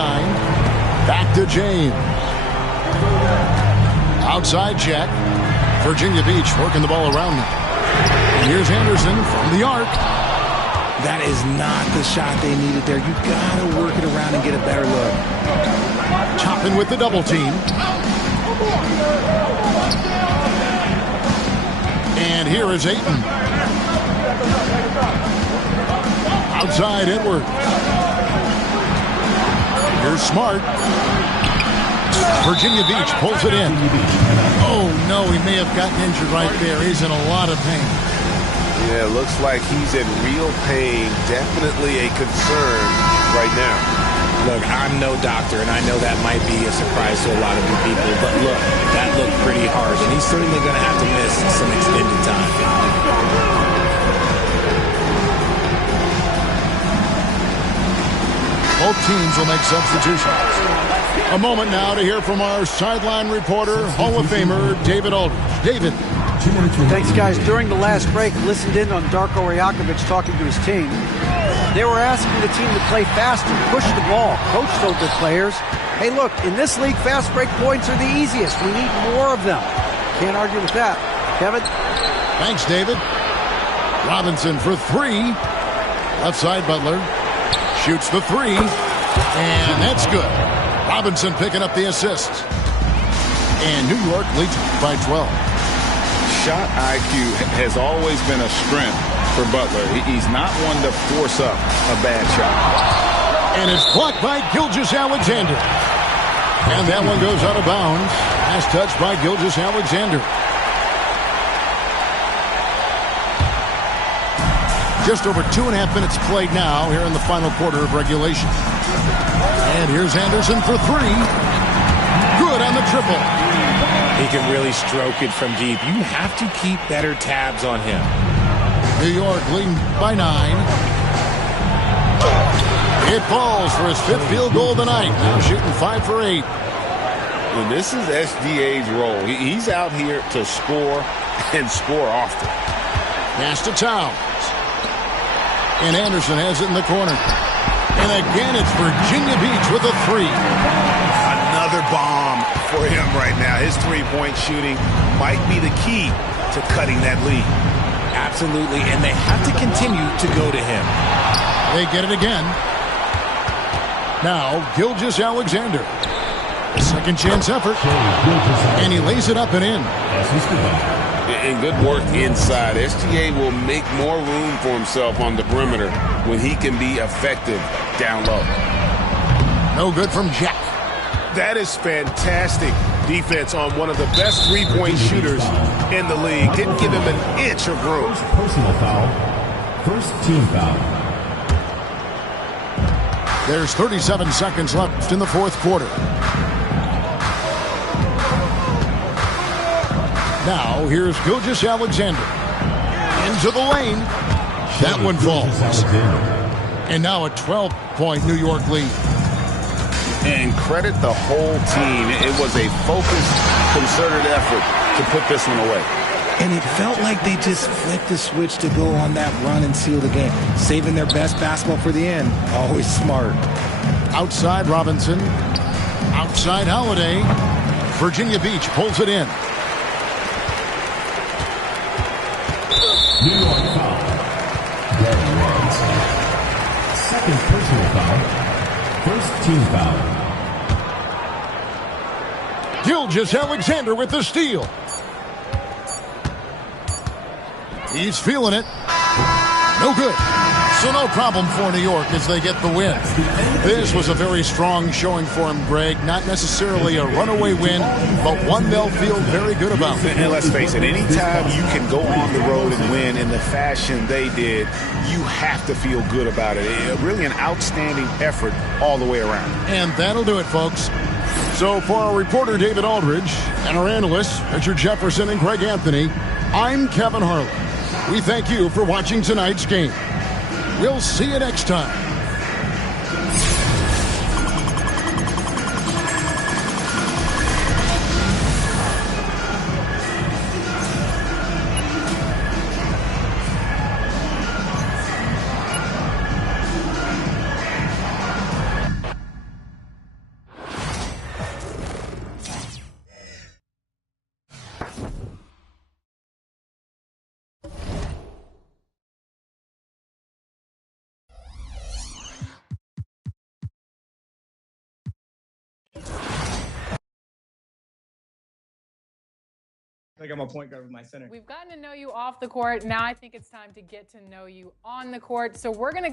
Back to James. Outside Jack. Virginia Beach working the ball around them. And here's Anderson from the arc. That is not the shot they needed there. You gotta work it around and get a better look. Chopping with the double team. And here is Ayton. Outside Edwards. Here's Smart. Virginia Beach pulls it in. Oh, no, he may have gotten injured right there. He's in a lot of pain. Yeah, looks like he's in real pain. Definitely a concern right now. Look, I'm no doctor, and I know that might be a surprise to a lot of you people, but look, that looked pretty harsh, and he's certainly going to have to miss some extended time. Both teams will make substitutions. A moment now to hear from our sideline reporter, Hall of Famer David Aldridge. David. Thanks, guys. During the last break, listened in on Darko Rajakovic talking to his team. They were asking the team to play fast and push the ball. Coach told the players, hey, look, in this league, fast break points are the easiest. We need more of them. Can't argue with that. Kevin? Thanks, David. Robinson for three. Left side, Butler. Shoots the three. And that's good. Robinson picking up the assist. And New York leads by 12. Shot IQ has always been a strength for Butler. He's not one to force up a bad shot. And it's blocked by Gilgeous-Alexander. And that one goes out of bounds. Last touch by Gilgeous-Alexander. Just over 2.5 minutes played now here in the final quarter of regulation. And here's Anderson for three. Good on the triple. He can really stroke it from deep. You have to keep better tabs on him. New York leading by 9. It falls for his 5th field goal of the night. Now shooting 5 for 8. And this is SGA's role. He's out here to score and score often. Pass to Towns. And Anderson has it in the corner. And again, it's Virginia Beach with a three. Another bomb for him right now. His three-point shooting might be the key to cutting that lead. Absolutely, and they have to continue to go to him. They get it again. Now, Gilgeous-Alexander. Second chance effort. And he lays it up and in. And good work inside. SGA will make more room for himself on the perimeter when he can be effective down low. No good from Jack. That is fantastic defense on one of the best three-point shooters in the league. Didn't give him an inch of room. Personal foul. First team foul. There's 37 seconds left in the fourth quarter. Now, here's Gilgeous-Alexander. Into the lane. That one falls. And now a 12-point New York lead. And credit the whole team. It was a focused, concerted effort to put this one away. And it felt like they just flipped the switch to go on that run and seal the game. Saving their best basketball for the end. Always smart. Outside Robinson. Outside Holiday. Virginia Beach pulls it in. New York foul. Darren Robinson. Second personal foul. First team foul. Gilgeous-Alexander with the steal. He's feeling it. No good. So no problem for New York as they get the win. This was a very strong showing for him, Greg. Not necessarily a runaway win, but one they'll feel very good about. And let's face it, anytime you can go on the road and win in the fashion they did, you have to feel good about it. Really an outstanding effort all the way around. And that'll do it, folks. So for our reporter, David Aldridge, and our analysts, Richard Jefferson and Greg Anthony, I'm Kevin Harlan. We thank you for watching tonight's game. We'll see you next time. like I'm a point guard with my center. We've gotten to know you off the court. Now I think it's time to get to know you on the court. So we're going to go